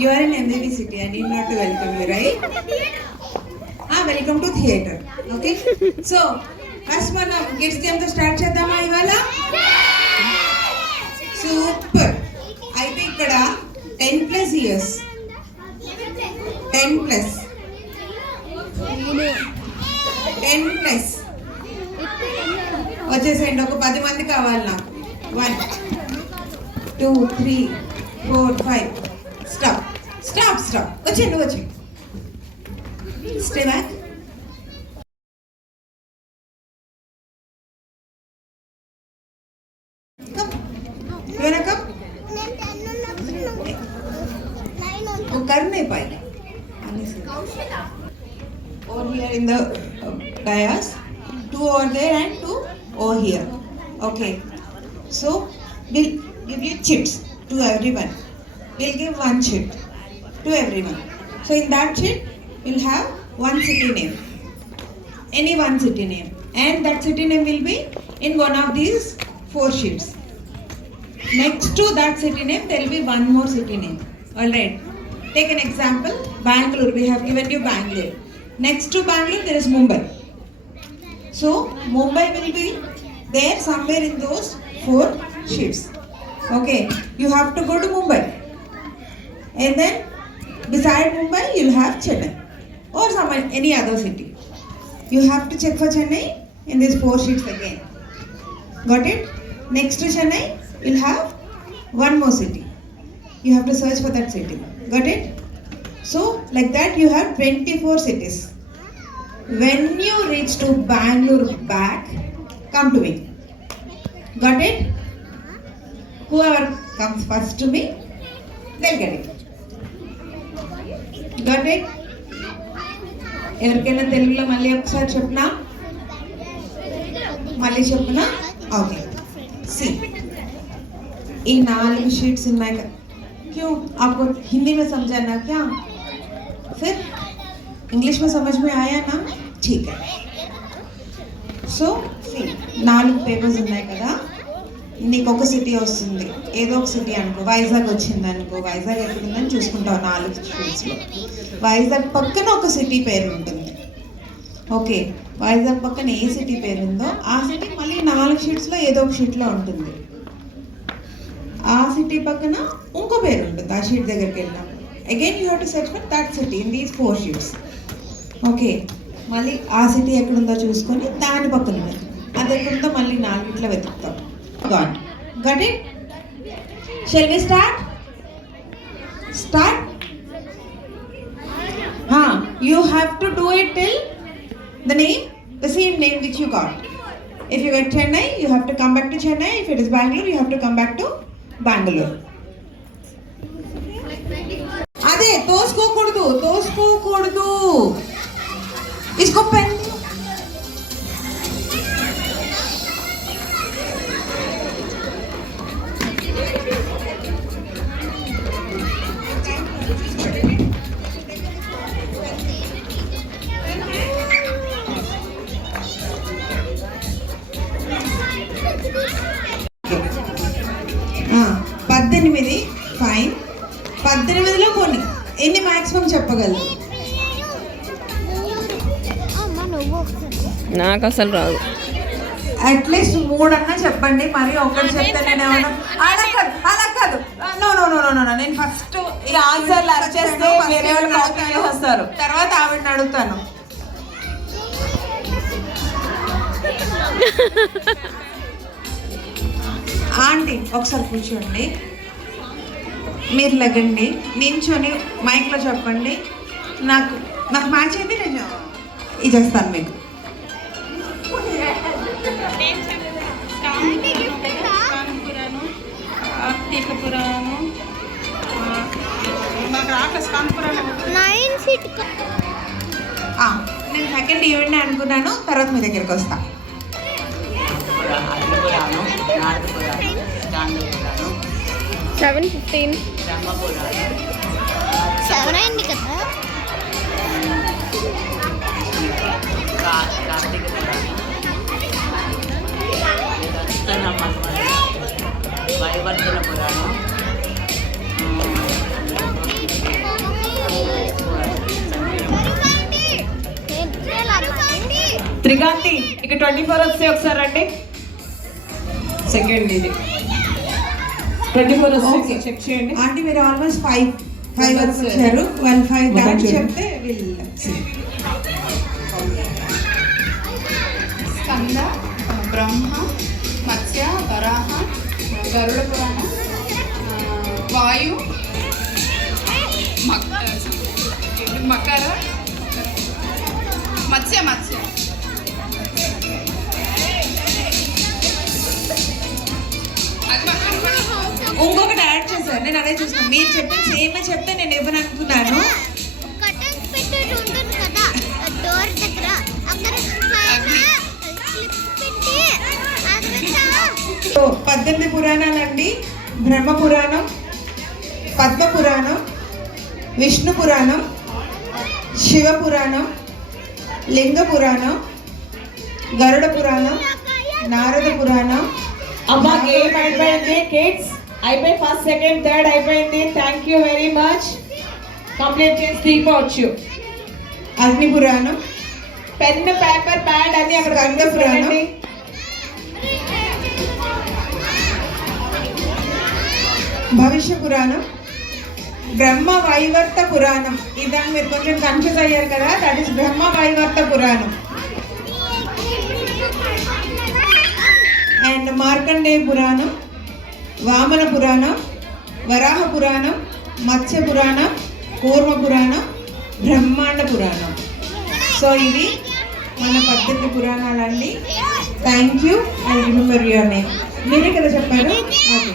You are in MBB city. I need not to welcome you, right? Welcome to theater. Okay. So, first మనం kids game తో start చేద్దామా ఇవాళ? Super. అయితే ఇక్కడ 10 plus years. 10 plus. 10 plus. వచ్చేసేయండి, ఒక 10 మంది కావాలి నాకు. 1 2 3 4 5. Stop stop stop. వచ్చేయండి వచ్చేయండి. Stay back. करने पाए over here in the dais, 2 over there and 2 over here. Okay, so we'll give you chits to everyone. We'll give one chit to everyone. So in that chit we'll have one city name, any one city name, and that city name will be in one of these 4 sheets. Next to that city name there will be one more city name. All right, take an example. Bangalore, we have given you Bangalore. Next to Bangalore there is Mumbai. So Mumbai will be there somewhere in those 4 sheets. Okay, you have to go to Mumbai, and then beside Mumbai you'll have Chennai or some any other city. You have to check for Chennai in these 4 sheets again. Got it? Next to Chennai you'll have one more city. You have to search for that city. Got it? So like that you have 24 cities. When you reach to Bangalore back, come to me. Got it? Whoever comes first to me, they'll get it. Got it? ఎవరికైనా తెలుగులో మళ్ళీ ఒకసారి చెప్పనా? మళ్ళీ చెప్పనా? Okay. C ఈ 4 sheets ఉన్నాయి కదా. क्यों आपको हिंदी में समझाना क्या? फिर इंग्लिश में समझ में आया ना? ठीक है. సో 4 పేపర్స్ ఉన్నాయి కదా. నీకు ఒక సిటీ వస్తుంది, ఏదో ఒక సిటీ అనుకో. వైజాగ్ వచ్చింది అనుకో. వైజాగ్ ఎక్కడుందని చూసుకుంటావు 4 షీట్స్లో. వైజాగ్ పక్కన ఒక సిటీ పేరు ఉంటుంది. ఓకే, వైజాగ్ పక్కన ఏ సిటీ పేరు ఉందో ఆ సిటీ మళ్ళీ 4 షీట్స్లో ఏదో ఒక షీట్లో ఉంటుంది. ఆ సిటీ పక్కన ఇంకో పేరు ఉంటుంది ఆ షీట్ దగ్గరికి వెళ్ళినప్పుడు. Again you have to search for that city in these 4 sheets. Okay, మళ్ళీ ఆ సిటీ ఎక్కడుందో చూసుకొని దాని పక్కన వెతుకు. అది ఎక్కడుందో మళ్ళీ 4 వెతుకుతాం. Got got it? Shall we start? Start. You have to do it till the name, the same name which you got. If you get Chennai, you have to come back to Chennai. If it is Bangalore, you have to come back to Bangalore. అదే తోసుకోకూడదు, తోసుకోకూడదు. ఇసుకో pen. Fine. 18లో కొన్ని ఎన్ని maximum చెప్పగలరు? నాకు అసలు రాదు. At least 3 అన్నా చెప్పండి. మరి ఒకటి చెప్తే నేను ఏమన్నా అలా కాదు. No no no no no నేను ఫస్ట్ ఈ ఆన్సర్లు అరిచేస్తే వేరే వాళ్ళు కాపీ చేస్తారు. తర్వాత ఆవిడని అడుగుతాను. ఆంటీ ఒకసారి కూర్చోండి, మీరు లెగండి, నించొని మైక్లో చెప్పండి. నాకు మ్యాచ్ అయితే నేను ఇచ్చేస్తాను మీకు. నేను సెకండ్ ఈవెంట్ అనుకున్నాను, తర్వాత మీ దగ్గరికి వస్తా. 7:15 7 అయింది కదా. వైవర్ధన పురాణం, ఇక 24 వస్తే ఒకసారి రండి. సెకండ్ ఇది 24 వస్తే చెక్ చేయండి. ఆంటీ మీరు ఆల్మోస్ట్ 5 వరకు వచ్చారు. 5 దాకా చెప్తే స్కంద, బ్రహ్మ, మత్స్య, వరాహ, గరుడ పురాణ, వాయు, మకర, మత్స్య. ఇంకొకటి యాడ్ చేశారు. నేను అదే చూస్తాను. మీరు చెప్పిన సేమ్ చెప్తే నేను ఇవ్వను అనుకున్నాను. సో 18 పురాణాలండి. బ్రహ్మ పురాణం, పద్మ పురాణం, విష్ణు పురాణం, శివ పురాణం, లింగ పురాణం, గరుడ పురాణం, నారద పురాణం. అమ్మా గేమ్ అయిపోయింది కిడ్స్. అయిపోయి ఫస్ట్ సెకండ్ థర్డ్ అయిపోయింది. Thank you very much. Complete చేసి తీసుకోవచ్చు. అగ్ని పురాణం, పెన్ పేపర్ ప్యాడ్ అన్ని అక్కడ గంగ పురాణం, భవిష్య పురాణం, బ్రహ్మ వైవర్త పురాణం. ఇదాన్ని మీరు కొంచెం కన్ఫ్యూజ్ అయ్యారు కదా, that is Brahma Vaivarta Puranam. And Markandeya పురాణం, వామన పురాణం, వరాహ పురాణం, మత్స్య పురాణం, కూర్మ పురాణం, బ్రహ్మాండ పురాణం. సో ఇవి మన 18 పురాణాలండి. Thank you. I remember your name. మీరే కదా చెప్పారు. ఓకే.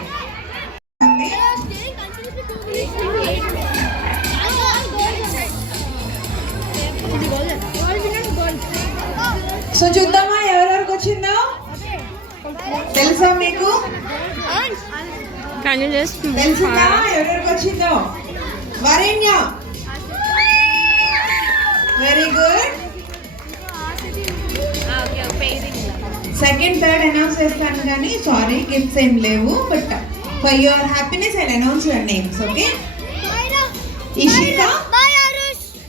సో చూద్దామా ఎవరెవరికి వచ్చిందో. తెలుసా మీకు? తెలుసా ఎవరెవరికి వచ్చిందో? Varenya very good. Second third announce చేస్తాను కానీ సారీ గిఫ్ట్స్ ఏం లేవు. But for your happiness I announce your names. Okay. Ishika,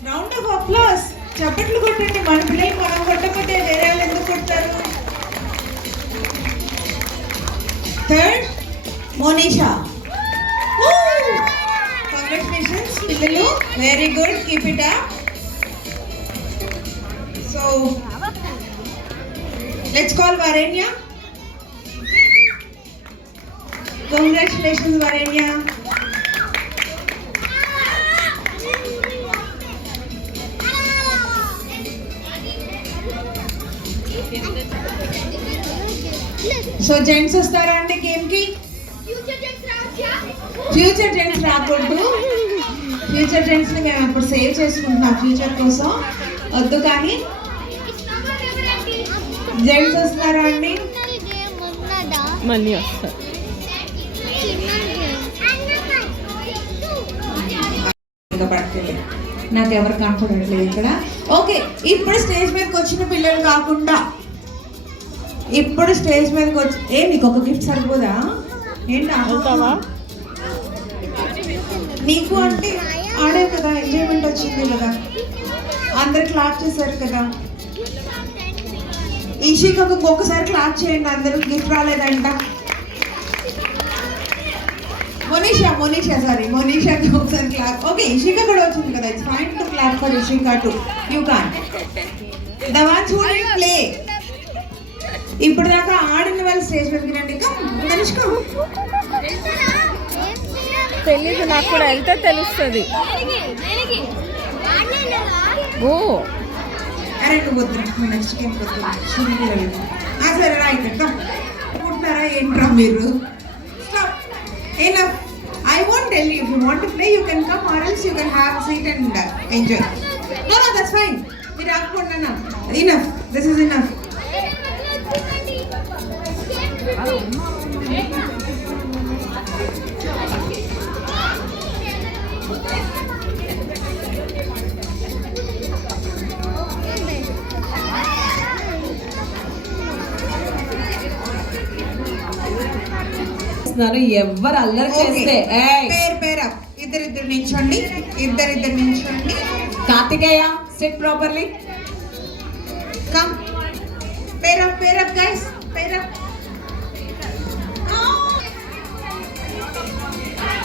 round of applause. చప్పట్లు కొట్టండి. మన పిల్లలు మనం కొట్టకపోతే వేరే వాళ్ళు ఎందుకు కొడతారు? థర్డ్ మోనిషా. కంగ్రాచులేషన్స్ పిల్లలు. Very good. Keep it up. So let's call Varenya. Congratulations Varenya. So gents వస్తారా అండి గేమ్ కి? ఫ్యూచర్ జెంట్స్ రాకూడదు. ఫ్యూచర్ జెంట్స్ ని మేము అప్పుడు సేవ్ చేసుకుంటున్నాం ఫ్యూచర్ కోసం. వద్దు కానీ జెంట్స్ వస్తారా అండి? మళ్ళీ వస్తారు. నాకు ఎవరు కనపడట్లేదు ఇక్కడ. ఓకే. ఇప్పుడు స్టేజ్ మీదకి వచ్చిన పిల్లలు కాకుండా ఇప్పుడు స్టేజ్ మీదకి వచ్చి నీకు ఒక గిఫ్ట్ సరిపోదా ఏంటి? నీకు అంటే ఆడే కదా, ఎంజాయ్మెంట్ వచ్చింది కదా, అందరు క్లాప్ చేశారు కదా. ఈషికకు ఒక్కసారి క్లాప్ చేయండి అందరూ. గిఫ్ట్ రాలేదంట. మోనిషాకి ఒకసారి క్లాప్. ఓకే. ఇషిక కూడా వచ్చింది కదా. It's fine to clap for Ishika too. You can. The ones who did play. ఇప్పుడు దాకా ఆడిన వాళ్ళు స్టేజ్ మీదకి రండి. తనిష్క తెలీదు. నాకు కూడా వెళ్తే తెలుస్తుంది. ఓ అరే నువ్వు వద్దు. నెక్స్ట్ గేమ్ వద్దు. సరే రా ఇక్కడ అనుకుంటున్నారా ఏంట్రా మీరు? Enough. I won't tell you. If you want to play, you can come, or else you can have a seat and enjoy. No, that's fine. We're not going to. Enough. This is enough. ఎవరు అల్లరి చేస్తే పేరు ఇద్దరిద్దరు నించోండి. ఇద్దరిద్దరు నించోండి. Kartikeya sit properly. Come pair up, guys. Pair up. Oh.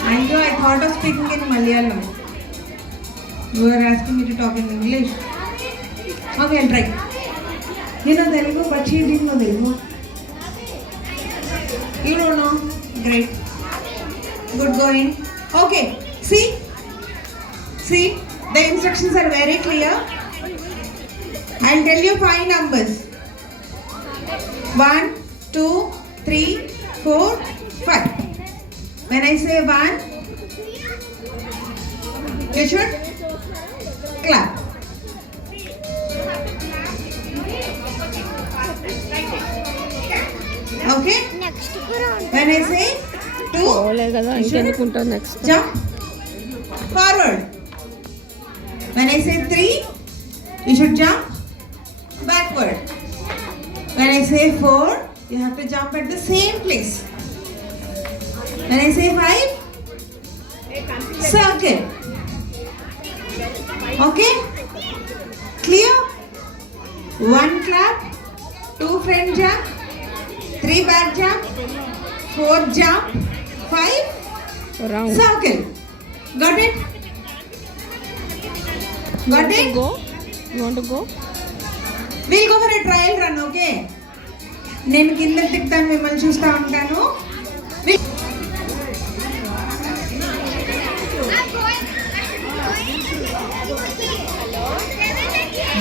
I thought of speaking in Malayalam. You are asking me to talk in English. Okay, I'll try. You know Telugu, but she didn't know Telugu. You don't know? Great. Good going. Okay, see, the instructions are very clear. I'll tell you 5 numbers. 1, 2, 3, 4, 5. When I say 1, you should clap. Okay? When I say 2, you should jump forward. When I say 3, you should jump backward. When I say 4, you have to jump at the same place. When I say 5, circle. Okay? Clear? 1 clap, 2 front jump, 3 back jump, 4 jump, 5 Round. circle. Got it? Got it? Go. You want to go? We'll go for a trial run, okay? నేను కింద తిప్పుతాను, మిమ్మల్ని చూస్తూ ఉంటాను.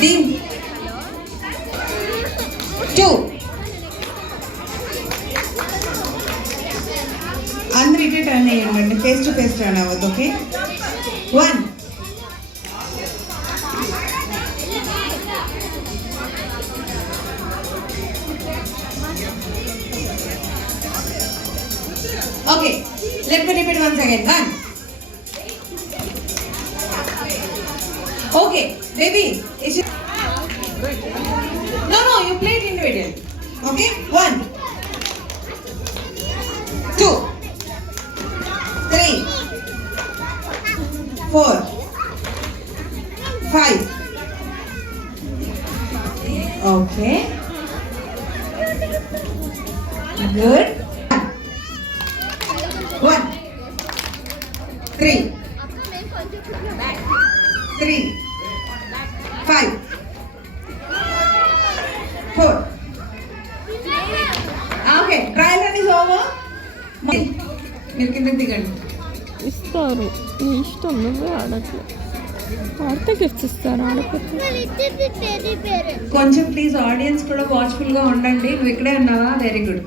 Dim. 2. అందరు ఇటే turn అయ్యండి, face to face turn అవ్వద్దు, okay? 1. Okay, let me repeat once again. 1. Okay, baby, is it? No, you play it individual. Okay, 1, 2, 3, 4, 5. Okay. Good. 1, 3, 5, 4. Okay, trial run is over. మీరు కిందకి దిగండి. ఇస్తారు, నీ ఇష్టం, నువ్వే ఆడట్లే. ఆడితే గిఫ్ట్స్ ఇస్తారు, ఆడకపోతే కొంచెం ప్లీజ్ ఆడియన్స్ కూడా వాచ్ఫుల్ గా ఉండండి. నువ్వు ఇక్కడే ఉన్నావా? Very good.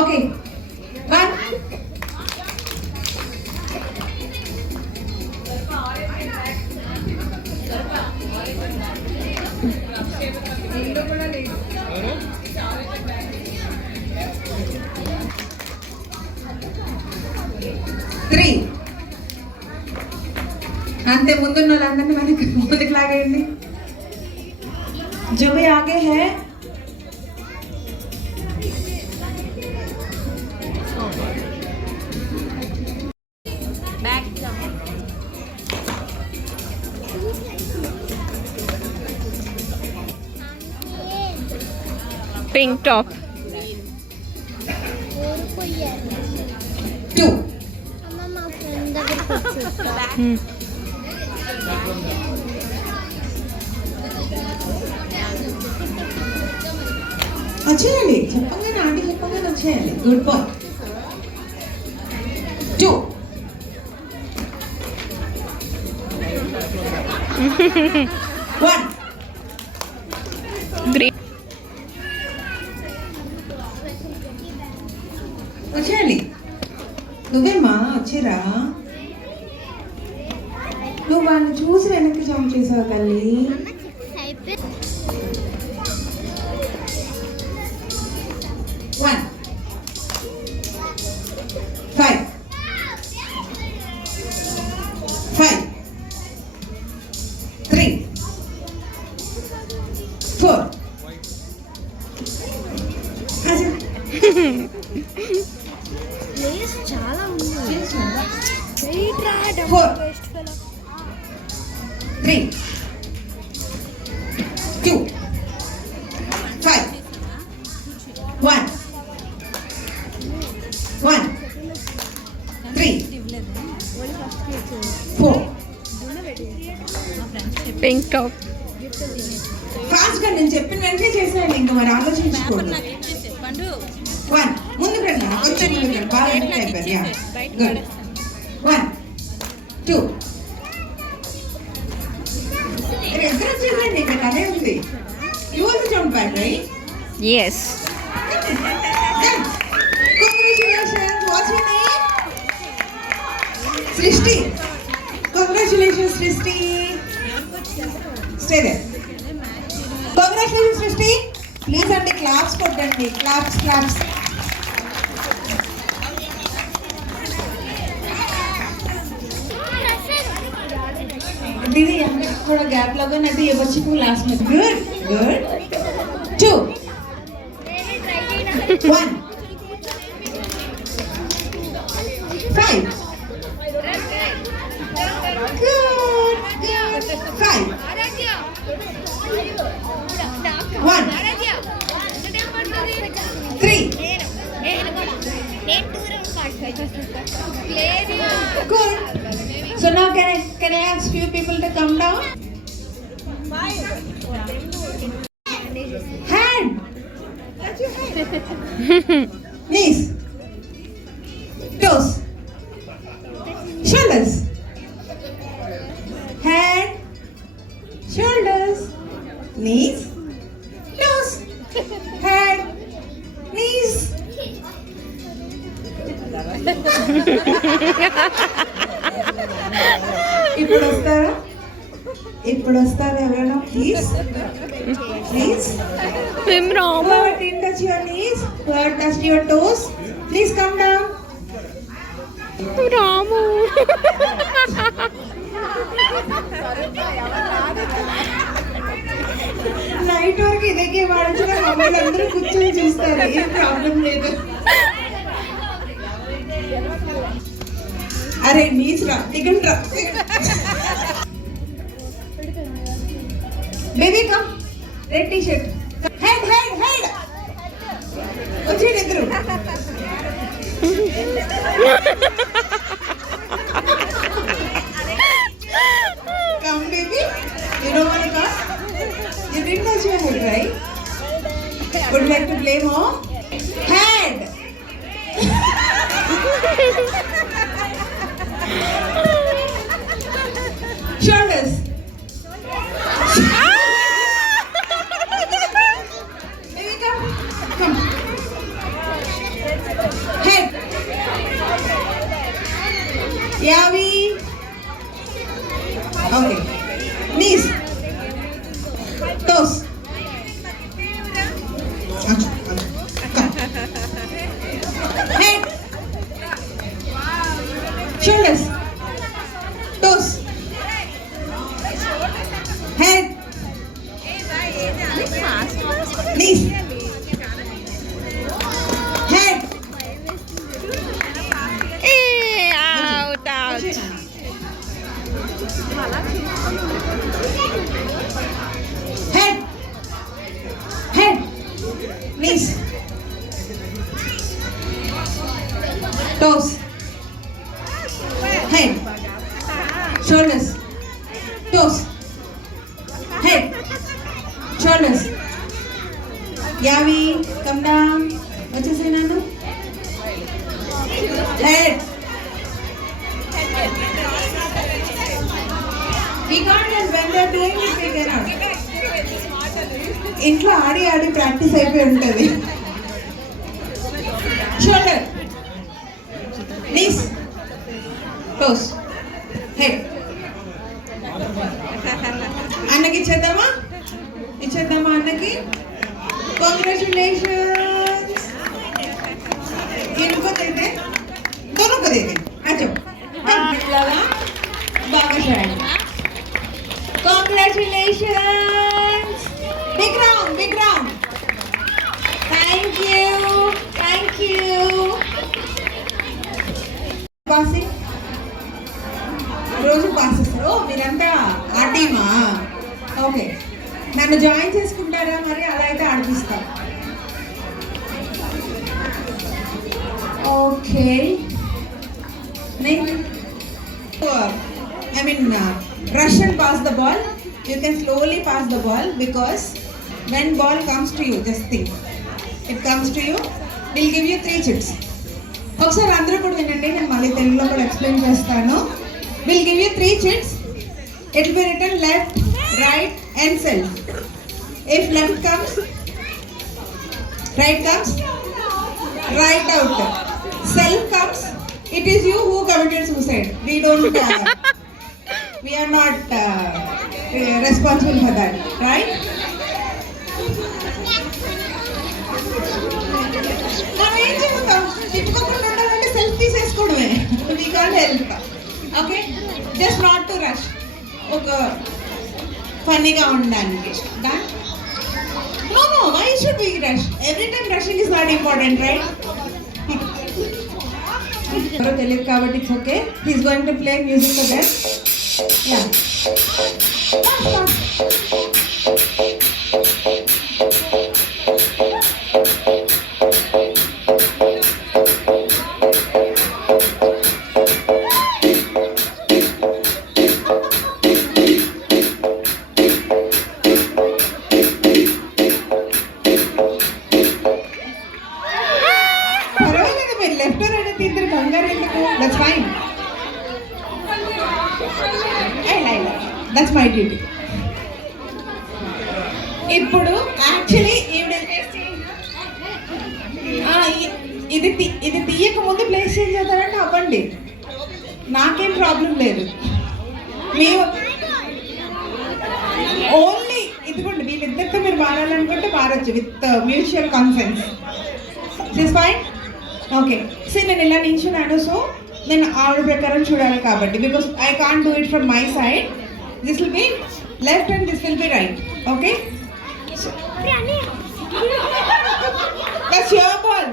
ఓకే, 1. అంతే, ముందున్న వాళ్ళందరినీ మనకి ముందుకు లాగేయండి. जो भी आगे है పింక్ టాప్. 2. వచ్చేయాలి, చెప్పంగానే ఆంటీ చెప్పంగానే వచ్చేయాలి. Good boy. 2. One. గ్రీన్. వచ్చేయాలి. నువ్వేమ్మా వచ్చేరా. నువ్వు వాళ్ళని చూసి వెనక్కి జంప్ చేసావు తల్లి. 1, 5, 3, 4. చాలా ఉంది. 4, 3, 2, 4. Pink top. ఫాస్ట్గా నేను చెప్పిన వెంటనే చేసేయండి, ఇంకా మరి ఆలోచించుకోండి. 1 ముందుకు రండి, కొంచెం ముందుకు రండి, బాగా ఎంటర్ అయిపోయారు. Yeah good. 1 2 ఎదురు చూడండి, ఇక్కడ అదే ఉంది. You also jump back right. Yes. Congratulations. What's your name? Srishti. Congratulations, Srishti. Stay there. Congratulations, Srishti. Please and claps కొట్టండి. Claps, claps. दीदी यहाँ थोड़ा गैप लगा नहीं तो ये बच्चे को लास्ट में. Good, good. 2 1 5 good, good. 5 1 3 good. So now can I ask few people to come down? Hand. Knees. Toes. Shoulders. Hand. Shoulders. Knees. Toes. Hand. Knees. ఇప్పుడు వస్తారా ఎవరైనా? Please please. మేము రాము. Whoever didn't touch your knees, whoever touched your toes, please come down. Ramu. Night వరకు ఇదే వాడించిన అమ్మాయిలు అందరూ కూర్చొని చూస్తారు, ఏం ప్రాబ్లం లేదు. అరే నీస్ రా, దిగండి రా. Baby come, red T shirt. Head head head వచ్చేయండి ఇద్దరు. Come baby, you don't want to come? You didn't touch your head, right? Would you like to play more? Head! Shoulders! Baby come, come. Head! Yavi! Okay. Knees. Toes. Come. Head. Shoulders. Toes. Head. Knees. Head. Out out. Head. Head. Knees. Toes. Head. Shoulders. Toes. Head. Shoulders. Yavi, come down. వచ్చేసి నన్ను. Head. We can't just when they're doing it, we cannot. ఇంట్లో ఆడి ఆడి practice అయిపోయి ఉంటుంది. Shoulder, knees, toes, head. అన్నకి ఇచ్చేద్దామా? ఇచ్చేద్దామా అన్నకి? Congratulations. इनको दे दे, दोनों को दे दे. अच्छा लगा बाबा शायद. Congratulations. Big round, big round. Thank you, thank you. Passing. రోజు పాస్ చేస్తారు. మీరంతా ఆ టీమా? ఓకే, నన్ను జాయిన్ చేసుకుంటారా మరి? అలా అయితే ఆడిపిస్తా. ఓకే, నేను rush and pass the ball. You can slowly pass the ball because when ball comes to you, just think. It comes to you, we'll give you 3 chips. ఒకసారి అందరూ కూడా వినండి, నేను మళ్ళీ తెలుగులో కూడా ఎక్స్ప్లెయిన్ చేస్తాను. Will give you 3 chits. It will be written left, right and self. If left comes, right comes, right out. Self comes, it is you who committed suicide. We are not responsible for that, right? మనం ఏం చేస్తాం, తిట్టుకోకుండా ఉండాలంటే self తీసేసుకోవడమే. We can't help. Okay, just not to rush. ఒక ఫన్నీగా ఉండడానికి. Done? No, why should we rush? Every time rushing is not important, right? తెలియదు కాబట్టి it's okay. He's going to play music for them. Yeah, పర్వాలేదు, మీరు left right తీద్దరు కంగారు ఎందుకు? That's fine. That's my duty. ఇప్పుడు యాక్చువల్లీ ఇది తీయక ముందు place change చేస్తారంటే అవ్వండి, నాకేం ప్రాబ్లం లేదు. మీరు ఓన్లీ ఇదిగోండి, వీళ్ళిద్దరితో మీరు మారాలనుకుంటే మారచ్చు with mutual consent. It's fine. Okay, so నేను ఇలా నించున్నాను, సో నేను ఆవిడ ప్రకారం చూడాలి కాబట్టి, because I can't do it from my side. This will be left and this will be right. Okay, that's your ball.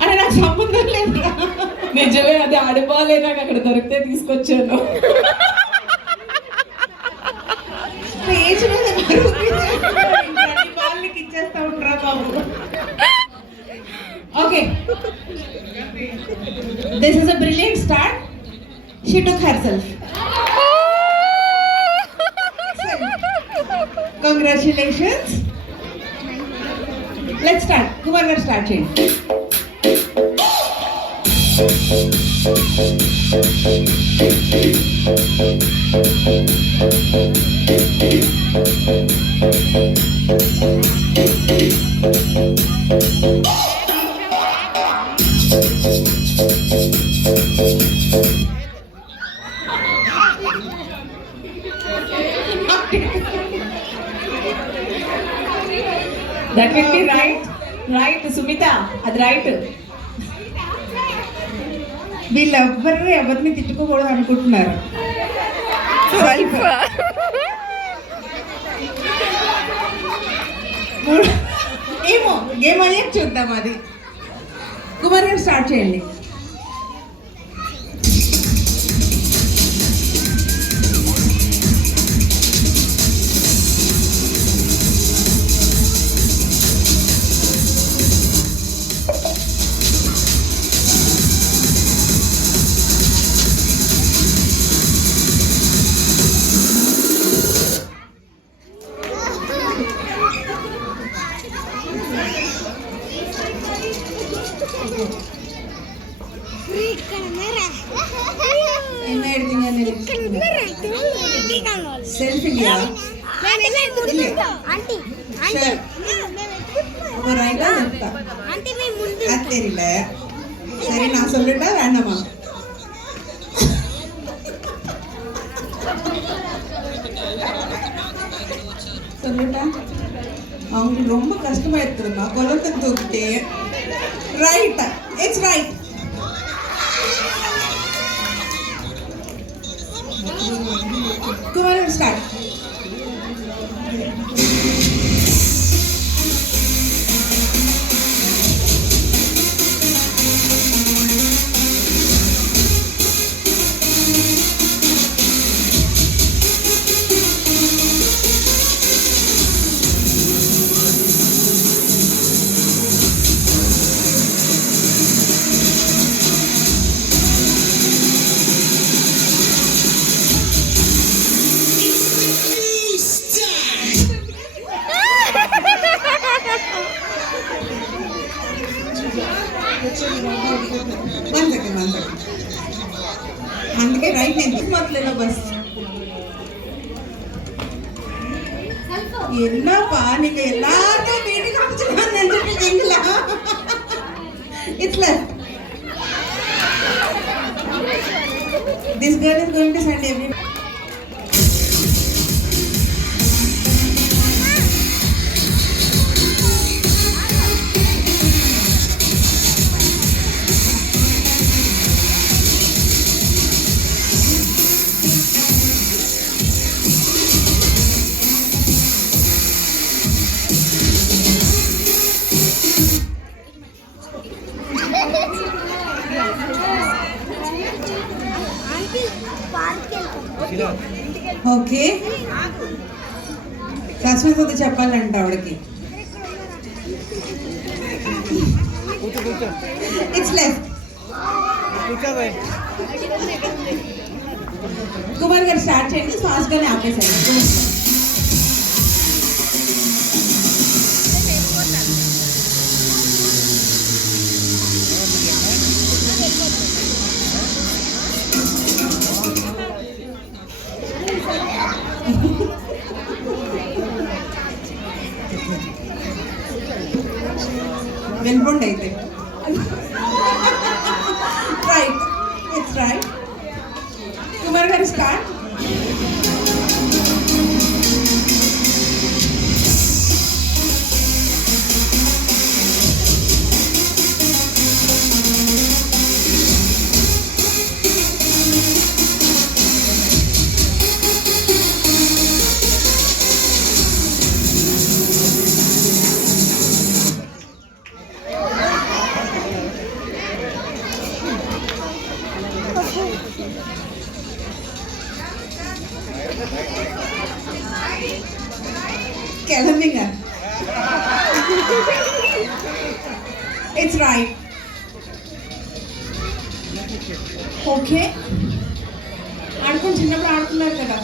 అరే నాకు సంబంధం లేదు. నిజమే, అది ఆడిపోలే, నాకు అక్కడ దొరికితే తీసుకొచ్చాను. స్టేజ్ మీద బాల్కి ఇచ్చేస్తా ఉంటారా బాబు. Okay, this is a brilliant start. She took herself. Congratulations. Let's start. Kumar garu start cheyandi. That will be right. Right, Sumita. అది రైట్. వీళ్ళెవ్వరు ఎవరిని తిట్టుకోకూడదు అనుకుంటున్నారు. ఏమో గేమ్ అయ్యాక చూద్దాం అది. కుమార్ గారు స్టార్ట్ చేయండి. என்ன எடுத்தீங்க? செல்ஃபி இல்லையா? ஒரு ரைட்டா லெஃப்டா? அது தெரியல. சரி, நான் சொல்லட்டா வேண்டாமா? சொல்லட்டா? அவங்களுக்கு ரொம்ப கஷ்டமா இருக்குதுமா, குழந்தை தூக்கிட்டே. ரைட்டா? It's right. Go on and start. మనకి. అందుకే రైట్ నేను ಮಕ್ಕಳೆಲ್ಲ ಬಸ್ என்னப்பா நீங்க எல்லாரும் வீட்டுக்கு அனுப்பிச்சு நினைச்சிட்டு இருக்கீங்களா? It's left. This girl is going to send everyone. Okay శాశ్వత చెప్పాలంట ఆవిడకి. It's left. కుమార్ గారు స్టార్ట్ చేయండి, ఫాస్ట్ గానే ఆపేసాయి. వెళ్ళిపోండి అయితే. Right, it's right. కుమార్ గారు start. Kelaminger. It's right. Okay. ఆడుకొని చిన్నప్పుడు ఆడుతున్నారు కదా.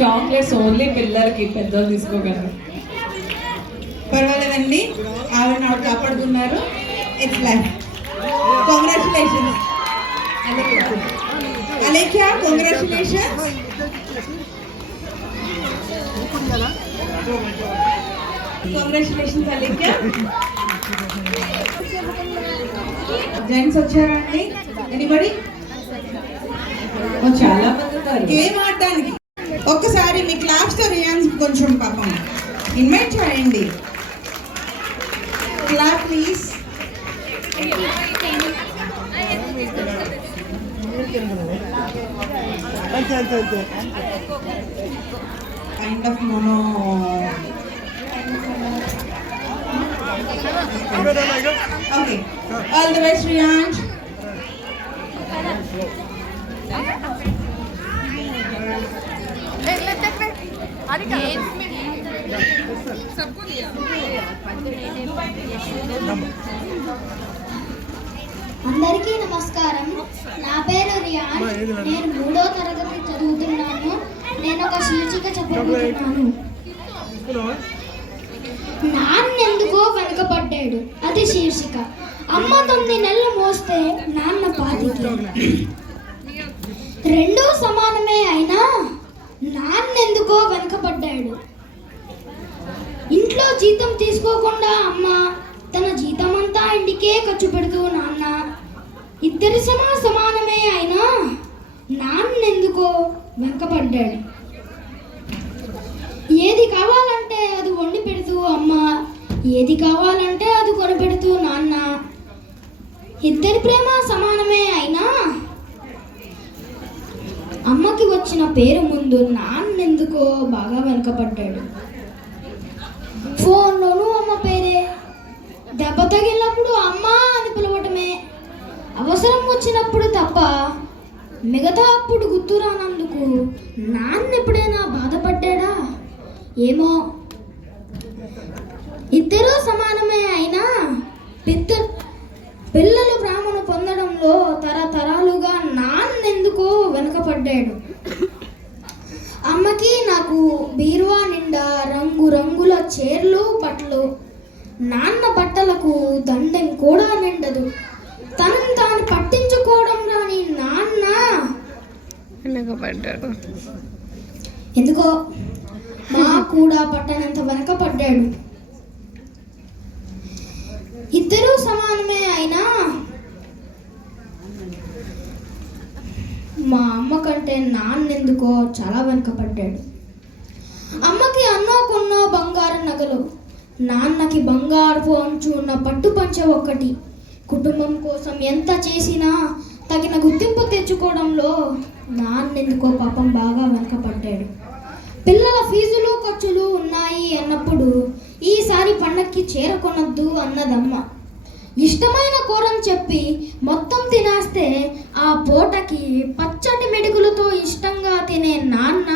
చాక్లెట్స్ ఓన్లీ పిల్లలకి, పెద్దలు తీసుకోగలరు. పర్వాలేదండి, ఆవిడ కాపాడుతున్నారు. It's life. Congratulations Alekhya, congratulations. Congratulations Alekhya. Gents వచ్చారా అండి? ఎనీబడి? చాలా మంది ఉన్నారు గేమ్ ఆడడానికి. ఒక్కసారి మీ క్లాప్స్ తో రియాన్స్ కొంచెం పాపం ఇన్వైట్ చేయండి. Clap please. Kind of mono. Okay, all the best Riyans. అందరికీ నమస్కారం. నా పేరు రియాన్. నేను 3వ తరగతి చదువుతున్నాను. నేను ఒక శీర్షిక చెప్పబోతున్నాను. నాన్నెందుకో వెనుకపడ్డాడు. అది శీర్షిక. అమ్మ 9 నెలలు మోస్తే నాన్న 25. రెండూ సమానమే అయినా నాన్నెందుకో వెనుకపడ్డాడు. ఇంట్లో జీతం తీసుకోకుండా అమ్మ తన జీతం అంతా ఇంటికే ఖర్చు పెడుతూ నాన్న, ఇద్దరి సమానమే అయినా నాన్నెందుకో వెనుకపడ్డాడు. ఏది కావాలంటే అది వండి పెడుతూ అమ్మ, ఏది కావాలంటే అది కొనిపెడుతూ నాన్న, ఇద్దరి ప్రేమ సమానమే అయినా అమ్మకి వచ్చిన పేరు ముందు నాన్నెందుకో బాగా వెనకపడ్డాడు. ఫోన్లోనూ అమ్మ పేరే, దెబ్బ తగిలినప్పుడు అమ్మ అని పిలవటమే, అవసరం వచ్చినప్పుడు తప్ప మిగతా అప్పుడు గుర్తురానందుకు నాన్న ఎప్పుడైనా బాధపడ్డా ఏమో. ఇద్దరూ సమానమే అయినా పిల్లలు ప్రేమను పొందడంలో తరతరాలుగా నాన్నెందుకో వెనుకపడ్డాడు. అమ్మకి నాకు బీరువా నిండా రంగురంగుల చీరలు బట్టలు, నాన్న బట్టలకు దండం కూడా నిండదు. తనని తాను పట్టించుకోవడం రాని నాన్న వెనకబడ్డాడు. ఎందుకో మా కూడా పట్టనంత వెనకపడ్డాడు. ఇద్దరూ సమానమే అయినా మా అమ్మ కంటే నాన్నెందుకో చాలా వెనకపడ్డాడు. అమ్మకి అన్నో కొన్నో బంగారు నగలు, నాన్నకి బంగారపు అంచు ఉన్న పట్టు పంచె ఒక్కటి. కుటుంబం కోసం ఎంత చేసినా తగిన గుర్తింపు తెచ్చుకోవడంలో నాన్నెందుకో పాపం బాగా వెనకపడ్డాడు. పిల్లల ఫీజులు ఖర్చులు ఉన్నాయి అన్నప్పుడు ఈసారి పండక్కి చీర కొనొద్దు అన్నదమ్మ. ఇష్టమైన కూరని చెప్పి మొత్తం తినేస్తే ఆ పూటకి పచ్చటి మెడుగులతో ఇష్టంగా తినే నాన్న,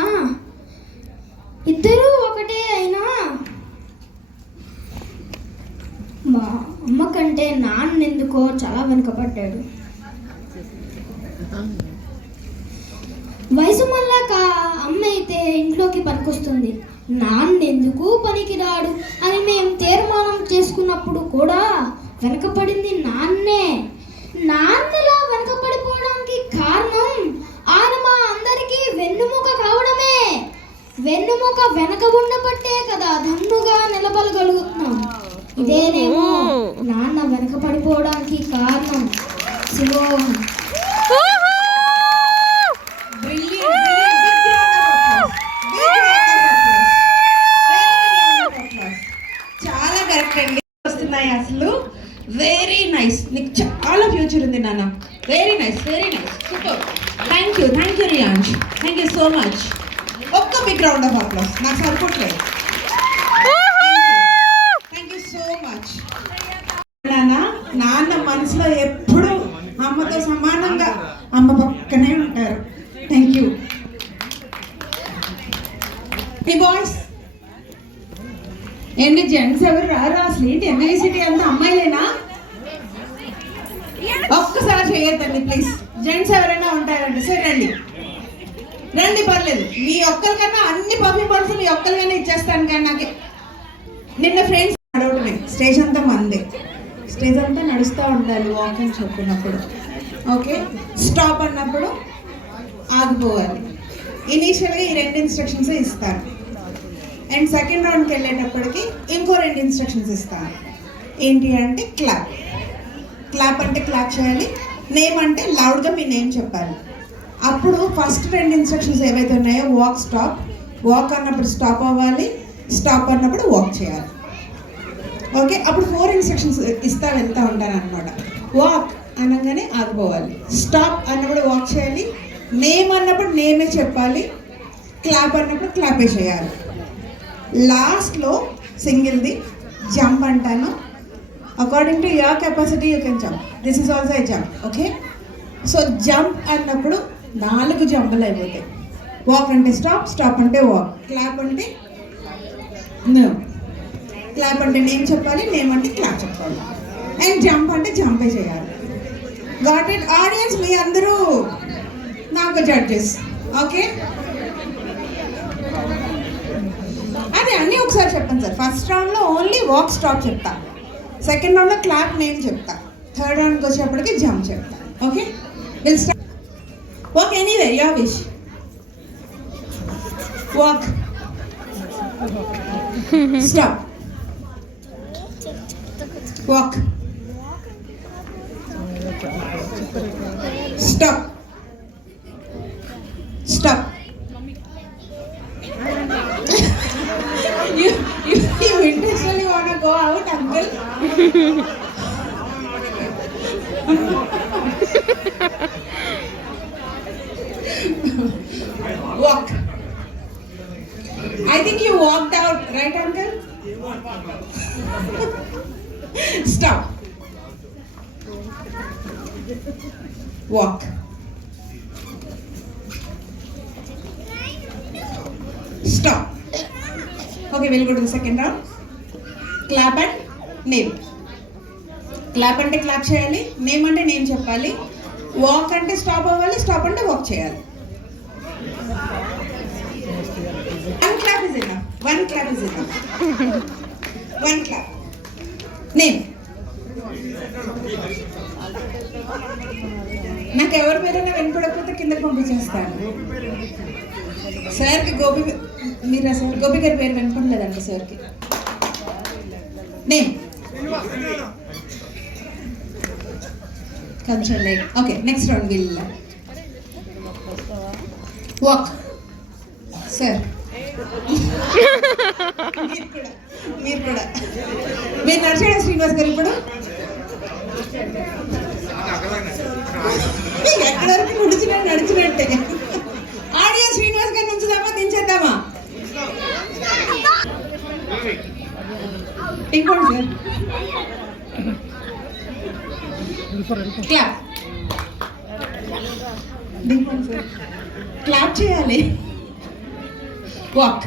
ఇద్దరూ ఒకటే అయినా మా అమ్మ కంటే నాన్నెందుకో చాలా వెనుకపడ్డాడు. వయసు మళ్ళాక అమ్మ అయితే ఇంట్లోకి పనికొస్తుంది, నాన్నెందుకు పనికిరాడు అని మేము తీర్మానం చేసుకున్నప్పుడు కూడా వెనకపడింది నాన్నే. నాన్నలా వెనకపడిపోవడానికి కారణం ఆయన మా అందరికీ వెన్నుముక కావడమే. వెన్నుముక వెనక ఉండబట్టే కదా దన్నుగా నిలబడగలుగుతున్నాం. ఇదేనేమో నాన్న వెనకపడిపోవడానికి కారణం. శివోహం. చాలా కరెక్ట్ అండి. వస్తున్నాయి అసలు. Very nice. నీకు చాలా ఫ్యూచర్ ఉంది నాన్న. Very nice, very nice, super. Thank you Riyans. Thank you so much. ఒక్క బిగ్ రౌండ్ ఆఫ్ అప్లాస్. నాకు సరిపోట్లేదు. Thank you so much. నాన్న మనసులో ఎప్పుడు అమ్మతో సమానంగా అమ్మ పక్కనే ఉంటారు. Thank you. ఈ బాయ్స్ ఏంటి జెంట్స్ ఎవరు రారా? అసలు ఏంటి ఎంఐసిటీ అంతా అమ్మాయిలేనా? ఒక్కసారి చేయొద్దండి ప్లీజ్. జెంట్స్ ఎవరైనా ఉంటారండి. సరే రండి రండి, పర్లేదు. మీ ఒక్కరికన్నా అన్ని పర్ఫ్యూమ్ బాటిల్స్ మీ ఒక్కరికైనా ఇచ్చేస్తాను. కానీ నాకు నిన్న ఫ్రెండ్స్ నడవటమే. స్టేజ్ అంతా మందే. స్టేజ్ అంతా నడుస్తూ ఉండాలి. వాకింగ్ చెప్పుకున్నప్పుడు ఓకే, స్టాప్ అన్నప్పుడు ఆగిపోవాలి. ఇనీషియల్గా ఈ 2 ఇన్స్ట్రక్షన్స్ ఇస్తాను. అండ్ సెకండ్ రౌండ్కి వెళ్ళేటప్పటికి ఇంకో 2 ఇన్స్ట్రక్షన్స్ ఇస్తాను. ఏంటి అంటే క్లాప్. క్లాప్ అంటే క్లాప్ చేయాలి. నేమ్ అంటే లౌడ్గా మీ నేమ్ చెప్పాలి. అప్పుడు ఫస్ట్ 2 ఇన్స్ట్రక్షన్స్ ఏవైతే ఉన్నాయో వాక్ స్టాప్. వాక్ అన్నప్పుడు స్టాప్ అవ్వాలి, స్టాప్ అన్నప్పుడు వాక్ చేయాలి. ఓకే, అప్పుడు 4 ఇన్స్ట్రక్షన్స్ ఇస్తా వెళ్తూ ఉంటాను అనమాట. వాక్ అనగానే ఆగిపోవాలి, స్టాప్ అన్నప్పుడు వాక్ చేయాలి, నేమ్ అన్నప్పుడు నేమే చెప్పాలి, క్లాప్ అన్నప్పుడు క్లాపే చేయాలి. లాస్ట్లో సింగిల్ది జంప్ అంటాను. According to your capacity you can jump. This is also a jump. Okay, so jump అన్నప్పుడు 4 జంపులు అయిపోతాయి. వాక్ అంటే స్టాప్, స్టాప్ అంటే వాక్, క్లాప్ అంటే నో, క్లాప్ అంటే నేమ్ చెప్పాలి, నేమ్ అంటే క్లాప్ చెప్పాలి, అండ్ జంప్ అంటే జంపే చేయాలి. Got it audience? మీ అందరూ నాకు జడ్జెస్. ఓకే, అది అన్నీ ఒకసారి చెప్పండి సార్. ఫస్ట్ రౌండ్లో ఓన్లీ వాక్ స్టాప్ చెప్తా, సెకండ్ రౌండ్లో క్లాప్ నేమ్ చెప్తా, థర్డ్ రౌండ్కి వచ్చేప్పటికి జంప్ చెప్తా. Okay, will start. Walk anyway, your wish. Walk, stop, walk, stop, stop. You intentionally want to go out, uncle? I think you walked out, right, uncle? Stop. Walk. Stop. Okay, we'll go to the second round. Clap and name. Clap అంటే clap చేయాలి, name అంటే name చెప్పాలి, walk అంటే stop అవ్వాలి, stop అంటే walk చేయాలి. One clap is enough. One clap is enough. One clap. Name. నాకు ఎవరి పేరైనా వినపడకపోతే కిందకి పంపించేస్తాను. సార్కి మీరు సార్ గోపి గారి పేరు వినపడలేదండి సార్కి. నేమ్ కొంచెం late. Okay, next round will walk. Sir మీరు కూడా మీరు నడిచాడా శ్రీనివాస్ గారు? ఇప్పుడు ఎక్కడి వరకు నడిచినట్టే. ఆడియో శ్రీనివాస్ గారిని ఉంచుదామా దించేద్దామా? ఇంకోటి సార్ క్లాప్. దింకోండి సార్, క్లాప్ చేయాలి. వాక్.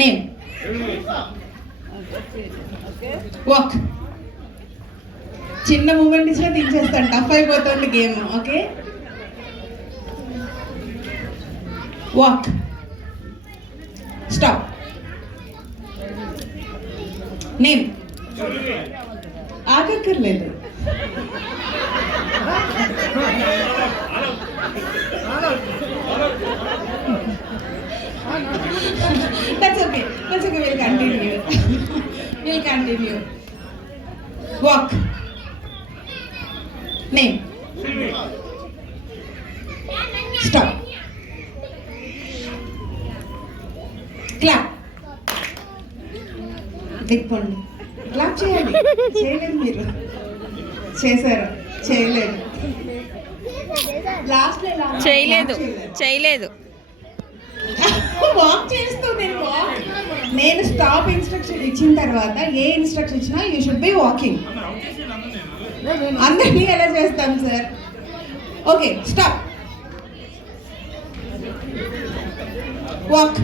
నేమ్. వాక్. చిన్న మూమెంట్ ఇచ్చినా దించేస్తాను, టఫ్ అయిపోతుంది game. Okay, walk. Stop. Name. ఆగక్కర్లేదు. That's okay. That's okay. We'll continue. We'll continue. Walk. Name. Stop. Clap. దిక్కండి. క్లాప్ చేయాలి. చేయలేదు మీరు, చేశారు? చేయలేదు. లాస్ట్ చేయలేదు. వాక్ చేస్తూ నేను స్టాప్ ఇన్స్ట్రక్షన్ ఇచ్చిన తర్వాత ఏ ఇన్స్ట్రక్షన్ ఇచ్చినా యూ షుడ్ బి వాకింగ్. అందరినీ ఎలా చేస్తాం sir? Okay, stop. Walk.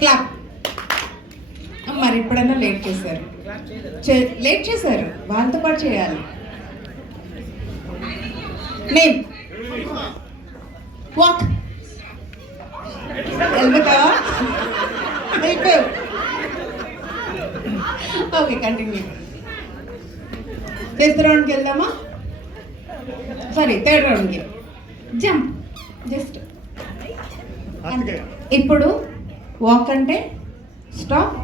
Clap. మరి ఇప్పుడన్నా లేట్ చేశారు, వాళ్ళతో పాటు చేయాలి. నేమ్. వాక్. వెళ్ళిపోతావా? అయిపోయావు. Okay, continue. ఫిఫ్త్ రౌండ్కి వెళ్దామా? సారీ, థర్డ్ రౌండ్కి. జంప్. జస్ట్ ఇప్పుడు వాక్ అంటే స్టాప్,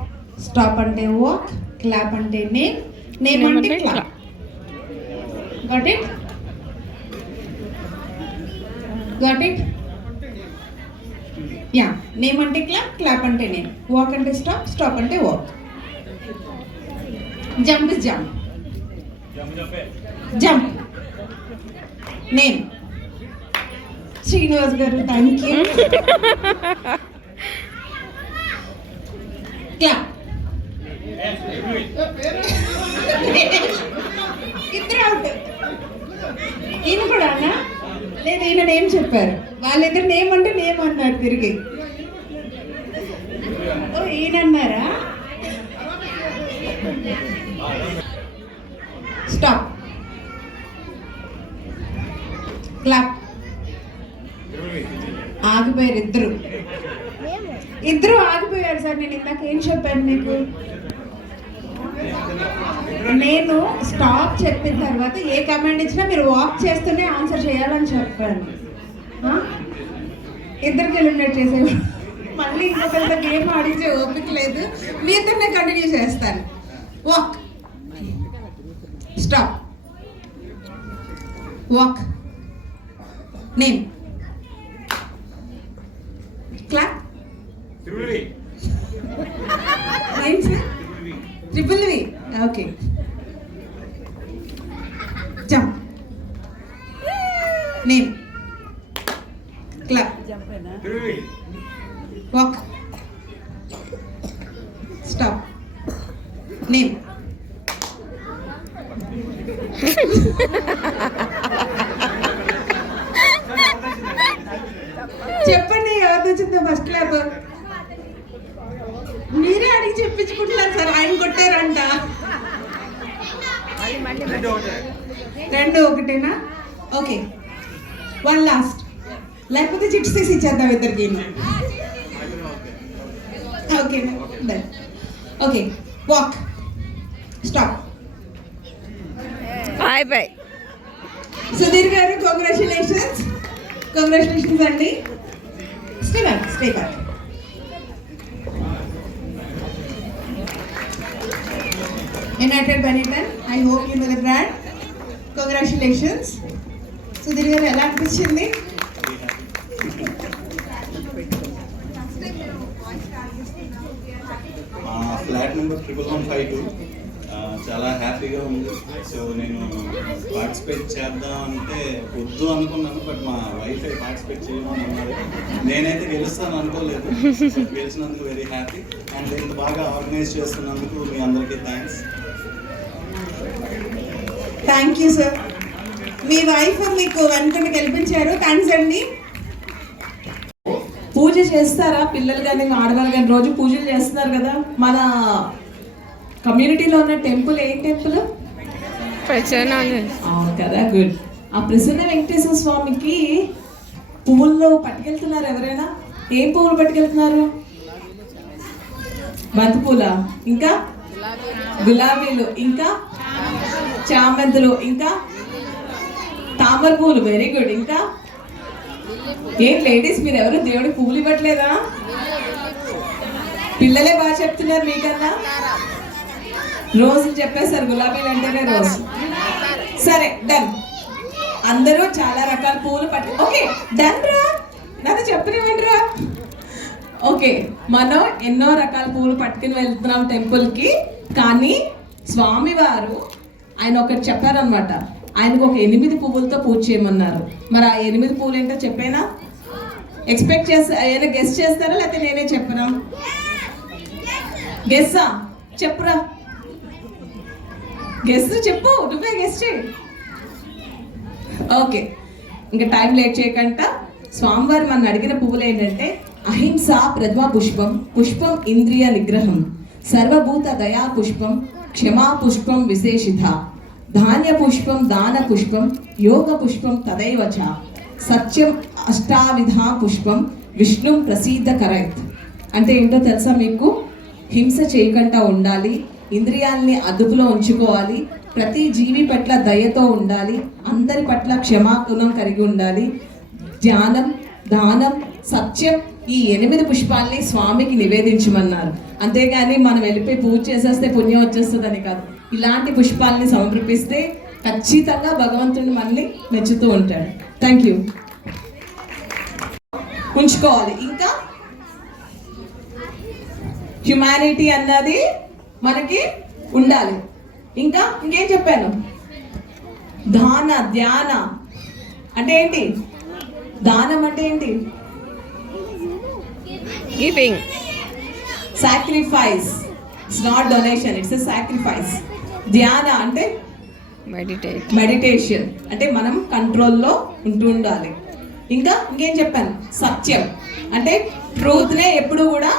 స్టాప్ అంటే వాక్, క్లాప్ అంటే నేమ్, నేమ్ అంటే clap. Got it? Got it? Ya. Name అంటే క్లాప్, క్లాప్ అంటే నేమ్, వాక్ అంటే స్టాప్, స్టాప్ అంటే walk. Jump is jump. Jump. Name. Srinivas గారు, థ్యాంక్ యూ. క్లాప్. ఇద్దరు అవుట్. ఈయన కూడా అన్నా లేదు, ఈయన నేమ్ చెప్పారు. వాళ్ళిద్దరు నేమ్ అంటే నేమ్ అన్నారు తిరిగి. ఓ, ఈయన అన్నారా? స్టాప్. క్లాప్. ఆగిపోయారు ఇద్దరు ఆగిపోయారు సార్. నేను ఇందాక ఏం చెప్పాను మీకు? నేను స్టాప్ చెప్పిన తర్వాత ఏ కమాండ్ ఇచ్చినా మీరు వాక్ చేస్తూనే ఆన్సర్ చేయాలని చెప్పాను. ఇద్దరికి ఎలిమినేట్ చేసేవాడు. మళ్ళీ ఇంకొకరితో గేమ్ ఆడించే ఓపిక లేదు, మీ ఇద్దరినే కంటిన్యూ చేస్తాను. Walk. Stop. Walk. Name. Clap. ఏం sir? Triple V. Okay, jump. Name. Clap. Walk. Stop. Name. చెప్పండి ఎవరితో వచ్చిందో ఫస్ట్ క్లాప్. మీరే అడిగి చెప్పించుకుంటున్నారు సార్, ఆయన కొట్టారంట. రెండు ఒకటేనా? Okay, one last. లేకపోతే చిట్స్ తీసి ఇచ్చేద్దాం ఇద్దరికి. Okay done. Okay, walk. Stop. Bye bye. Sudheer గారు కంగ్రాచులేషన్స్. కంగ్రాచులేషన్స్ అండి. Stay back, stay back. United Benetton, I hope you know the brand. Congratulations. Sudheer గారు ఎలా అనిపించింది? ఫ్లాట్ నెంబర్ 1152 చాలా హ్యాపీగా ఉంది. సో నేను పార్టిసిపేట్ చేద్దాం అంటే వద్దు అనుకున్నాను, బట్ మా వైఫ్ పార్టిసిపేట్ చేయమని అన్నారు. నేనైతే గెలుస్తాను అనుకోలేదు. గెలిచినందుకు వెరీ హ్యాపీ. అండ్ ఇంత బాగా ఆర్గనైజ్ చేస్తున్నందుకు మీ అందరికీ thanks. Thank you sir. Me wife మీకు వెనుకని గెలిపించారు. థ్యాంక్స్ అండి. పూజ చేస్తారా పిల్లలు కానీ ఆడవాళ్ళు కానీ? రోజు పూజలు చేస్తున్నారు కదా. మన కమ్యూనిటీలో ఉన్న టెంపుల్ ఏం టెంపుల్? కదా, గుడ్. ఆ ప్రసన్న వెంకటేశ్వర స్వామికి పువ్వుల్లో పట్టుకెళ్తున్నారు ఎవరైనా? ఏం పువ్వులు పట్టుకెళ్తున్నారు? బంతి పూల, ఇంకా గులాబీలు, ఇంకా చామంతులు, ఇంకా తామర పువ్వులు. Very good. ఇంకా ఏం లేడీస్ మీరు ఎవరు దేవుడికి పువ్వులు ఇవ్వట్లేదా? పిల్లలే బాగా చెప్తున్నారు మీకన్నా. రోజులు చెప్పేశారు, గులాబీలు అంటేనే రోజు. సరే డన్. అందరూ చాలా రకాల పువ్వులు ఓకే డన్ రా. నాతో చెప్పనివ్వండి రా. ఓకే, మనం ఎన్నో రకాల పువ్వులు పట్టుకుని వెళ్తున్నాం టెంపుల్కి. కానీ స్వామివారు ఆయన ఒకటి చెప్పారనమాట. ఆయనకు ఒక 8 పువ్వులతో పూజ చేయమన్నారు. మరి ఆ 8 పువ్వులు ఏంటో చెప్పేనా? ఎక్స్పెక్ట్ చేస్తా, ఏదైనా గెస్ట్ చేస్తారా లేకపోతే నేనే చెప్పనా? గెస్సా? చెప్పురా. గెస్ట్ చెప్పు, నువ్వే గెస్ట్ చేయి. ఓకే, ఇంకా టైం లేట్ చేయకుండా స్వామివారు మన అడిగిన పువ్వులు ఏంటంటే అహింస ప్రథమ పుష్పం, పుష్పం ఇంద్రియ నిగ్రహం, సర్వభూత దయా పుష్పం, క్షమా పుష్పం విశేషిత, ధాన్య పుష్పం దాన పుష్పం, యోగ పుష్పం తదైవ చ, సత్యం అష్టావిధా పుష్పం, విష్ణు ప్రసీద కరైత్. అంటే ఏంటో తెలుసా మీకు? హింస చేయకుండా ఉండాలి, ఇంద్రియాలని అదుపులో ఉంచుకోవాలి, ప్రతి జీవి పట్ల దయతో ఉండాలి, అందరి పట్ల క్షమాగుణం కలిగి ఉండాలి, ధ్యానం, దానం, సత్యం, ఈ 8 పుష్పాలని స్వామికి నివేదించమన్నారు. అంతేగాని మనం వెళ్ళిపోయి పూజ చేసేస్తే పుణ్యం వచ్చేస్తుందని కాదు. ఇలాంటి పుష్పాలని సమర్పిస్తే ఖచ్చితంగా భగవంతుడు మనల్ని మెచ్చుతూ ఉంటాడు. Thank you. ఉంచుకోవాలి. ఇంకా హ్యుమానిటీ అన్నది మనకి ఉండాలి. ఇంకా ఇంకేం చెప్పాను? దాన, ధ్యాన అంటే ఏంటి? దానం అంటే ఏంటి? Giving. Sacrifice. It's not donation, it's a sacrifice. ధ్యాన అంటే మెడిటేషన్, అంటే మనం కంట్రోల్లో ఉంటూ ఉండాలి. ఇంకా ఇంకేం చెప్పాను? సత్యం అంటే ట్రూత్నే ఎప్పుడు కూడా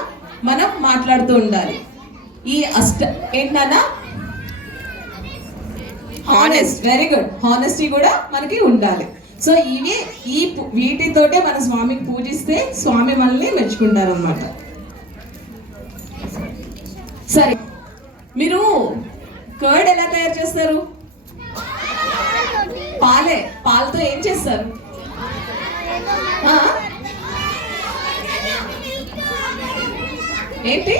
మనం మాట్లాడుతూ ఉండాలి. ఈ ఏంటన్నా? హానెస్ట్. Very good. హానెస్టీ కూడా మనకి ఉండాలి. సో ఇవి వీటితోటే మన స్వామికి పూజిస్తే స్వామి మనల్ని మెచ్చుకుంటారు అన్నమాట. సరే, మీరు కర్డ్ ఎలా తయారు చేస్తారు? పాలతో ఏం చేస్తారు? ఏంటి?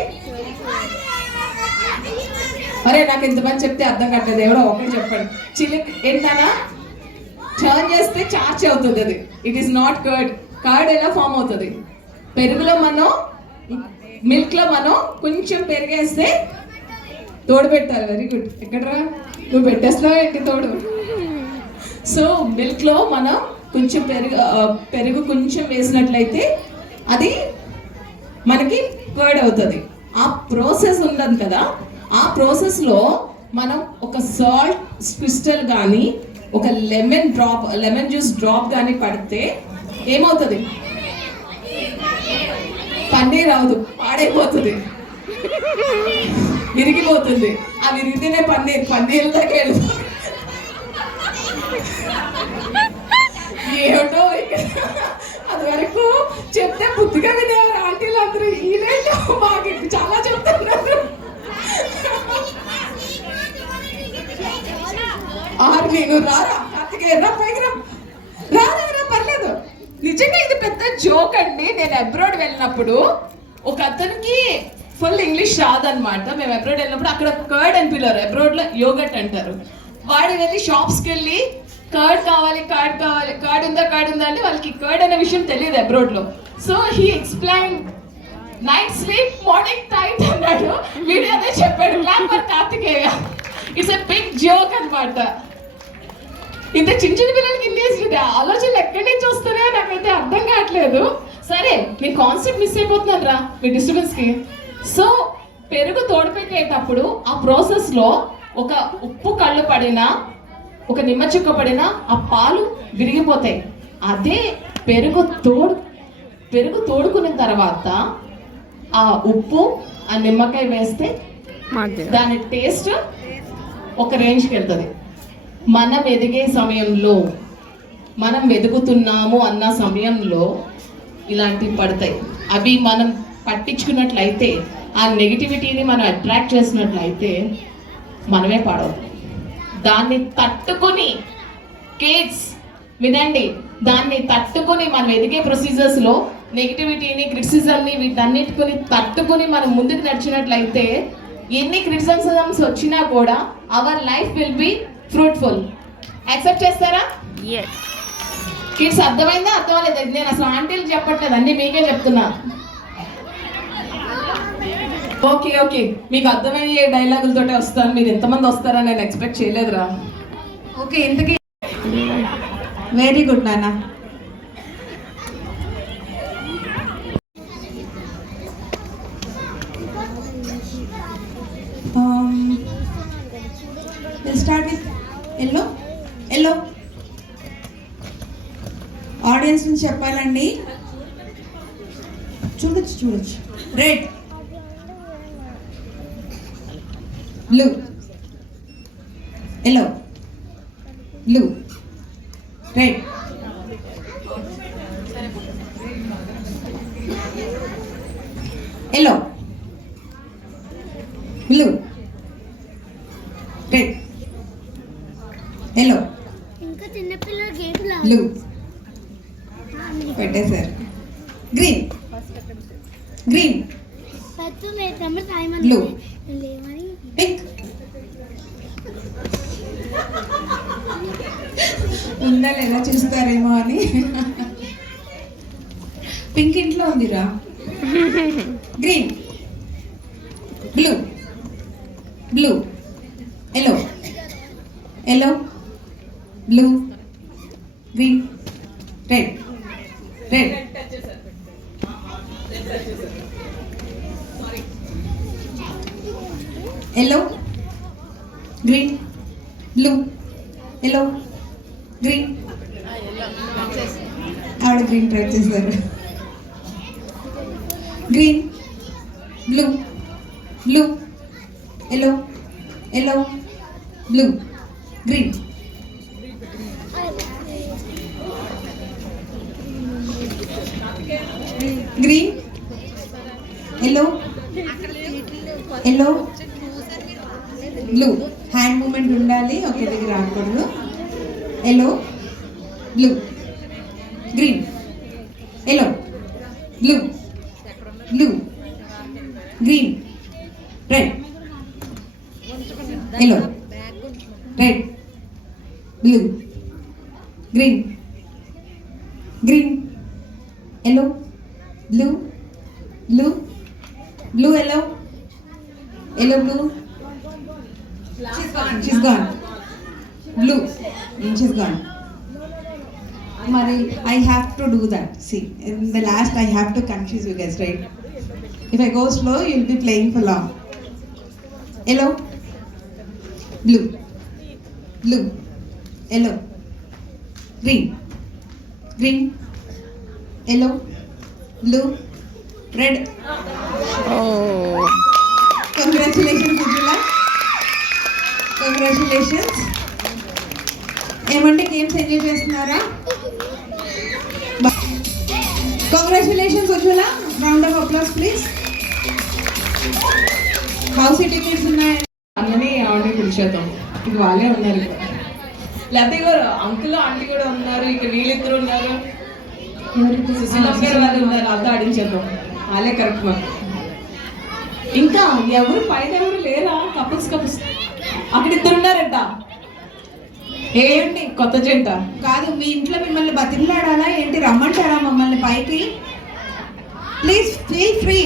అరే నాకు ఇంతమంది చెప్తే అర్థం కట్టలేదు. ఎవరో ఒకటి చెప్పండి. చిలిక్ ఏంటన్నా? టర్న్ చేస్తే చార్జ్ అవుతుంది అది. It is not curd. Curd ఎలా ఫామ్ అవుతుంది? పెరుగులో మనం, మిల్క్లో మనం కొంచెం పెరిగేస్తే తోడు పెట్టాలి. Very good. ఎక్కడరా నువ్వు పెట్టేస్తావు ఏంటి తోడు? సో మిల్క్లో మనం కొంచెం పెరుగు కొంచెం వేసినట్లయితే అది మనకి కర్డ్ అవుతుంది. ఆ ప్రాసెస్ ఉండదు కదా, ఆ ప్రాసెస్లో మనం ఒక సాల్ట్ క్రిస్టల్ కానీ ఒక లెమన్ జ్యూస్ డ్రాప్ కానీ పడితే ఏమవుతుంది? పన్నీర్ అవదు, పాడైపోతుంది, విరిగిపోతుంది. ఆ విరిగితేనే పన్నీర్ దాకా వెళ్తుంది. ఏమిటో అది వరకు చెప్తే బుద్ధిగా వినేవారు ఆంటీలు అందరూ. ఈలేంటో మాకు చాలా చెప్తున్నారు. నేను రారా కార్తికేయ రా, పైకి రా, పర్లేదు. నిజంగా ఇది పెద్ద జోక్ అండి. నేను అబ్రాడ్ వెళ్ళినప్పుడు ఒక అతనికి ఫుల్ ఇంగ్లీష్ రాదనమాట. మేము అబ్రాడ్ వెళ్ళినప్పుడు అక్కడ కర్డ్ అని పిలవరు, అబ్రాడ్లో యోగట్ అంటారు. వాడు వెళ్ళి షాప్స్కి వెళ్ళి కర్డ్ కావాలి కర్డ్ ఉందా అంటే వాళ్ళకి కర్డ్ అనే విషయం తెలియదు అబ్రాడ్లో. So he explain night sleep morning tight అన్నాడు. వీడియో అదే చెప్పాడు. Clap for Kartikeya. It's a big joke అనమాట. ఇంత చిన్న పిల్లలకి ఇన్ని ఆలోచనలు ఎక్కడి నుంచి వస్తున్నాయో నాకైతే అర్థం కావట్లేదు. సరే, నేను కాన్సెప్ట్ మిస్ అయిపోతున్నాను రా మీ డిస్టర్బెన్స్కి. సో పెరుగు తోడుపెట్టేటప్పుడు ఆ ప్రాసెస్లో ఒక ఉప్పు కళ్ళు పడినా ఒక నిమ్మ చుక్క పడినా ఆ పాలు విరిగిపోతాయి. అదే పెరుగు తోడుకున్న తర్వాత ఆ ఉప్పు ఆ నిమ్మకాయ వేస్తే దాని టేస్ట్ ఒక రేంజ్కి వెళ్తుంది. మనం ఎదిగే సమయంలో, మనం వెతుకుతున్నాము అన్న సమయంలో ఇలాంటివి పడతాయి. అవి మనం పట్టించుకున్నట్లయితే, ఆ నెగిటివిటీని మనం అట్రాక్ట్ చేసినట్లయితే మనమే పాడవుతాం. దాన్ని తట్టుకుని కిడ్స్ వినండి, దాన్ని తట్టుకుని మనం ఎదిగే ప్రొసీజర్స్లో నెగిటివిటీని, క్రిటిసిజంని, వీటన్నిటిని తట్టుకుని మనం ముందుకు నడిచినట్లయితే ఎన్ని క్రిటిసిజమ్స్ వచ్చినా కూడా our life will be fruitful. Accept చేస్తారా? కిడ్స్ అర్థమైందా? అర్థమలేదు. నేను అసలు ఆంటీలు చెప్పట్లేదు, అన్నీ మీకే చెప్తున్నా. ఓకే, మీకు అర్థమయ్యే డైలాగులతోటే వస్తాను. మీరు ఎంతమంది వస్తారని నేను ఎక్స్పెక్ట్ చేయలేదురా. ఓకే, ఇంతకీ వెరీ గుడ్ నాన్న. We'll start with yellow. Audience నుంచి చెప్పాలండి. చూడొచ్చు. Red, blue, yellow, blue, red, yellow, blue, red, yellow, ఇంకా చిన్న పిల్లల గేమ్లా blue, పెట్టేశారు. గ్రీన్, పత్తు మేతమ్మ టైం బ్లూ, లేవని పింక్, ఉందా లేదా చూస్తారేమో అని. పింక్ ఇంట్లో ఉందిరా. Green, blue, yellow, blue, green, red, yellow, green, blue, yellow, green. ఆవిడ గ్రీన్ ట్రై చేశారు. Green, blue, yellow, blue, green. Green, yellow, blue. Hand moment ఉండాలి, ఒకే దగ్గర రాకూడదు. yellow, blue, green, yellow, blue, green, red, yellow, red, blue, green, yellow, blue, yellow, blue. She's gone. Blue. She's gone. Mari, I have to do that. See, in the last I have to confuse you guys, right? If I go slow, you'll be playing for long. Yellow, blue, blue, yellow, green, green, yellow, blue, red. Oh. Congratulations, Ujjwala. Congratulations. ఏమంటే games enjoy చేస్తున్నారా? Congratulations Ujjwala. Round of applause please. House tickets ఉన్నాయి అన్నని ఆవిడ పిలిచేద్దాం. ఇక వాళ్ళే ఉన్నారు ఇక్కడ. లేకపోతే గారు అంకుల్ ఆంటీ కూడా ఉన్నారు, ఇక వీళ్ళిద్దరు ఉన్నారు, సుశీలమ్మ గారు వాళ్ళు ఉన్నారు. అంతా ఆడించేద్దాం. వాళ్ళే కరెక్ట్ మాకు. ఇంకా ఎవరు పైన ఎవరు లేరా? కపుల్స్ కపుల్స్ అక్కడ ఇద్దరు ఉన్నారంట. ఏంటి కొత్త జంట? కాదు, మీ ఇంట్లో మిమ్మల్ని బతిమలాడాలా ఏంటి? రమ్మంటారా మమ్మల్ని పైకి? Please feel free.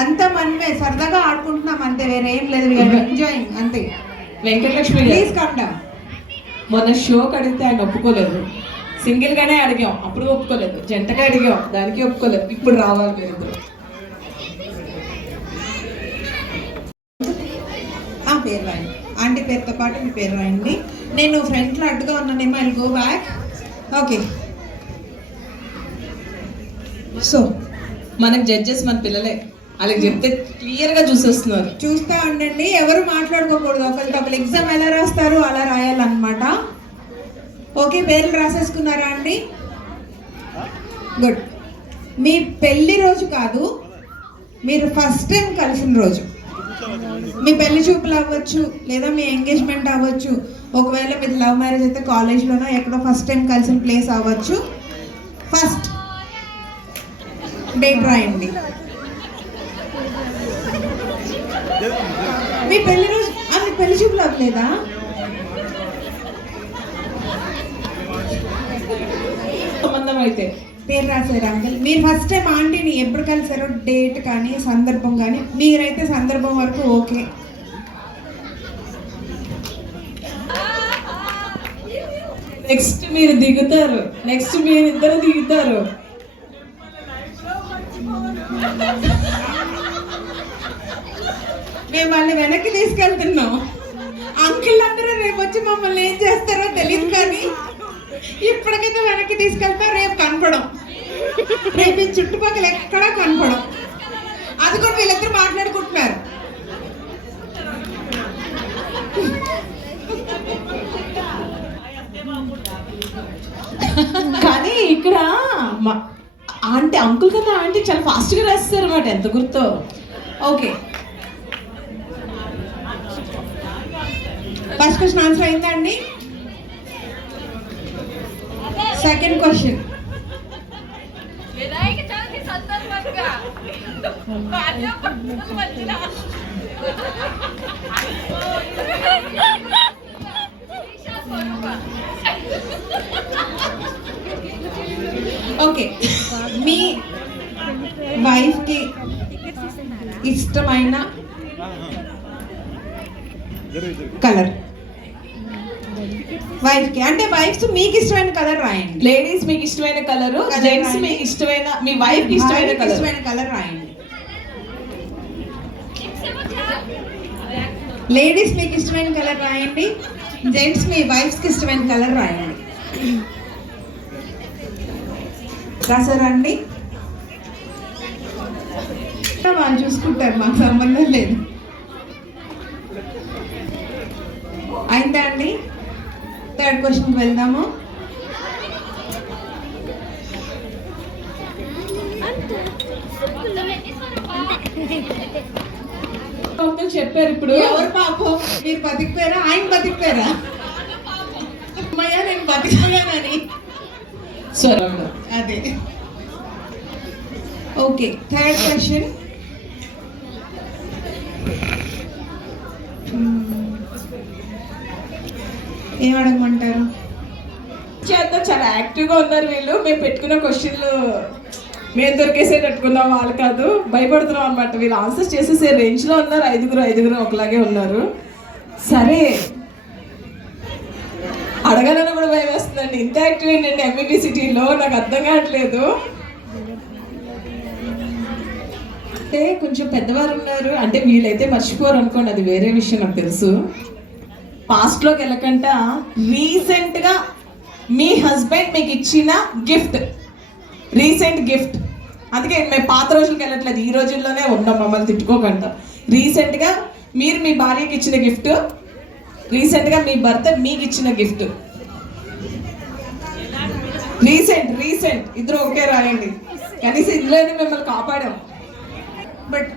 అంతా మనమే సరదాగా ఆడుకుంటున్నాం అంతే, వేరే ఏం లేదు. ఎంజాయింగ్ అంతే. Venkatalakshmi please come down. మొన్న షోకి అడిగితే ఆయన ఒప్పుకోలేదు. సింగిల్ గానే అడిగాం, అప్పుడు ఒప్పుకోలేదు. జంటగా అడిగాం, దానికి ఒప్పుకోలేదు. ఇప్పుడు రావాలి మీరిద్దరు. పేరు రాయండి. ఆంటీ పేరుతో పాటు మీ పేరు రాయండి. నేను ఫ్రంట్లో అడ్డుగా ఉన్నానేమో, I go back. Okay. So మనకు జడ్జెస్ మన పిల్లలే, వాళ్ళకి చెప్తే క్లియర్గా చూసేస్తున్నారు. చూస్తూ ఉండండి, ఎవరు మాట్లాడుకోకూడదు. ఒకరికి ఒకరు ఎగ్జామ్ ఎలా రాస్తారు అలా రాయాలన్నమాట. ఓకే, పేర్లు రాసేసుకున్నారా అండి? గుడ్. మీ పెళ్లి రోజు కాదు, మీరు ఫస్ట్ టైం కలిసిన రోజు. మీ పెళ్లి చూపులు అవ్వచ్చు, లేదా మీ ఎంగేజ్మెంట్ అవ్వచ్చు. ఒకవేళ మీది లవ్ మ్యారేజ్ అయితే కాలేజ్లోనో ఎక్కడో ఫస్ట్ టైం కలిసిన ప్లేస్ అవ్వచ్చు. ఫస్ట్ డేట్ రాయండి. మీ పెళ్లి రోజు మీ పెళ్లి చూపులు అవ్వలేదా? సంబంధం అయితే పేరు రాశారు అంకుల్. మీరు ఫస్ట్ టైం ఆంటీని ఎప్పుడు కలిసారో డేట్ కానీ సందర్భం కానీ, మీరైతే సందర్భం వరకు ఓకే. నెక్స్ట్ మీరు దిగుతారు, నెక్స్ట్ మీరిద్దరు దిగుతారు. మేము వాళ్ళని వెనక్కి తీసుకెళ్తున్నాం. అంకుల్ అందరూ రేపు వచ్చి మమ్మల్ని ఏం చేస్తారో తెలియదు, కానీ ఇప్పటికైతే వెనక్కి తీసుకెళ్తా. రేపు కనపడం, రేపు ఈ చుట్టుపక్కల ఎక్కడా కనపడం. అది కూడా వీళ్ళిద్దరు మాట్లాడుకుంటున్నారు. కానీ ఇక్కడ ఆంటీ అంకుల్ కన్నా ఆంటీ చాలా ఫాస్ట్గా రాస్తారు అన్నమాట. ఎంత గుర్తో. ఓకే, ఫస్ట్ క్వశ్చన్ ఆన్సర్ అయిందా అండి? Second question. ఓకే, మీ వైఫ్కి ఇష్టమైన కలర్. వైఫ్కి అంటే వైఫ్స్ మీకు ఇష్టమైన కలర్ రాయండి. లేడీస్ మీకు ఇష్టమైన కలర్, జెంట్స్ మీకు ఇష్టమైన, మీ వైఫ్ కి ఇష్టమైన కలర్ రాయండి. లేడీస్ మీకు ఇష్టమైన కలర్ రాయండి, జెంట్స్ మీ వైఫ్స్ కి ఇష్టమైన కలర్ రాయండి. రాసారా అండి? వాళ్ళు చూసుకుంటారు, మాకు సంబంధం లేదు. అయిందా అండి? థర్డ్ క్వశ్చన్కి వెళ్దాము. చెప్పారు ఇప్పుడు. ఎవరు పాపం? మీరు బతికిపోయారా? ఆయన బతికిపోయారా? అమ్మయ్య నేను బతికిపోయానని. సరే అదే. Okay, third question. ఏం అడగమంటారు? చేద్దాం. చాలా యాక్టివ్గా ఉన్నారు వీళ్ళు. మేము పెట్టుకున్న క్వశ్చన్లు మేము దొరికేసేటట్టుకున్నాం, వాళ్ళు కాదు. భయపడుతున్నాం అనమాట. వీళ్ళు ఆన్సర్స్ చేసేసే రేంజ్లో ఉన్నారు. ఐదుగురు ఒకలాగే ఉన్నారు. సరే అడగాలని కూడా భయం వేస్తుందండి. ఇంత యాక్టివ్ ఏంటండి ఎంబీబీ సిటీలో, నాకు అర్థం కావట్లేదు. అంటే కొంచెం పెద్దవారు ఉన్నారు అంటే వీళ్ళైతే మర్చిపోరు అనుకోండి, అది వేరే విషయం నాకు తెలుసు. పాస్ట్లోకి వెళ్ళకంట రీసెంట్గా మీ హస్బెండ్ మీకు ఇచ్చిన గిఫ్ట్, రీసెంట్ గిఫ్ట్, అందుకే మేము పాత రోజులకి వెళ్ళట్లేదు, ఈ రోజుల్లోనే ఉన్నాం, మమ్మల్ని తిట్టుకోకంట. రీసెంట్గా మీరు మీ భార్యకి ఇచ్చిన గిఫ్ట్, రీసెంట్గా మీ భర్త మీకు ఇచ్చిన గిఫ్ట్. రీసెంట్ ఇద్దరు ఒకే రాయండి, కనీసం ఇందులోనే మిమ్మల్ని కాపాడాం. బట్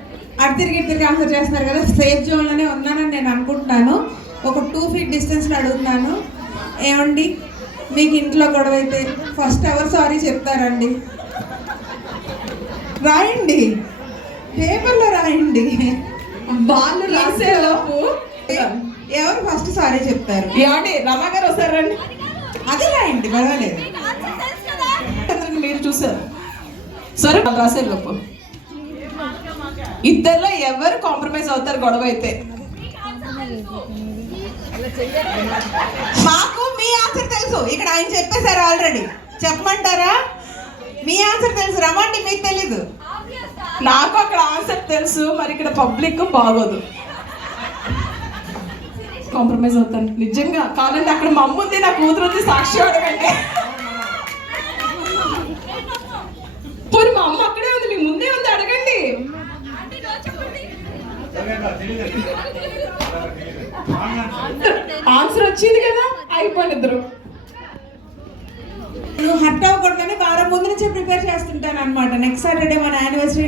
అటు తిరిగి ఆన్సర్ చేస్తున్నారు కదా, సేఫ్ జోన్లోనే ఉన్నానని నేను అనుకుంటున్నాను. ఒక 2 feet డిస్టెన్స్లో అడుగుతున్నాను, ఏమండి మీకు ఇంట్లో గొడవ అయితే ఫస్ట్ ఎవరు సారీ చెప్తారండి? రాయండి, పేపర్లో రాయండి. వాళ్ళు రాసేలోపు ఎవరు ఫస్ట్ సారీ చెప్తారు? ఏమండి రమా గారు వస్తారండి, అది రాయండి, పర్వాలేదు. మీరు చూసారు సరే, వాళ్ళు రాసేలోపు ఇద్దరిలో ఎవరు కాంప్రమైజ్ అవుతారు గొడవ అయితే? మాకు మీ ఆన్సర్ తెలుసు, ఇక్కడ ఆయన చెప్పేశారు ఆల్రెడీ, చెప్పమంటారా? మీ ఆన్సర్ తెలుసు, రమ్మండి, మీకు తెలీదు. నాకు అక్కడ ఆన్సర్ తెలుసు, మరి ఇక్కడ పబ్లిక్ బాగోదు. కాంప్రమైజ్ అవుతాను నిజంగా, కావాలంటే అక్కడ మా అమ్మ ఉంది, నా కూతురు ఉంది, సాక్షి అడగండి. పోనీ మా అమ్మ అక్కడే ఉంది, మీ ముందే ఉంది, అడగండి. ఆన్సర్ వచ్చింది కదా, అయిపోయింది ఇద్దరు. నువ్వు హర్ట్ అవ్వకూడదని వారం ముందు నుంచే ప్రిపేర్ చేస్తుంటాను అనమాట. నెక్స్ట్ సాటర్డే మన యానివర్సరీ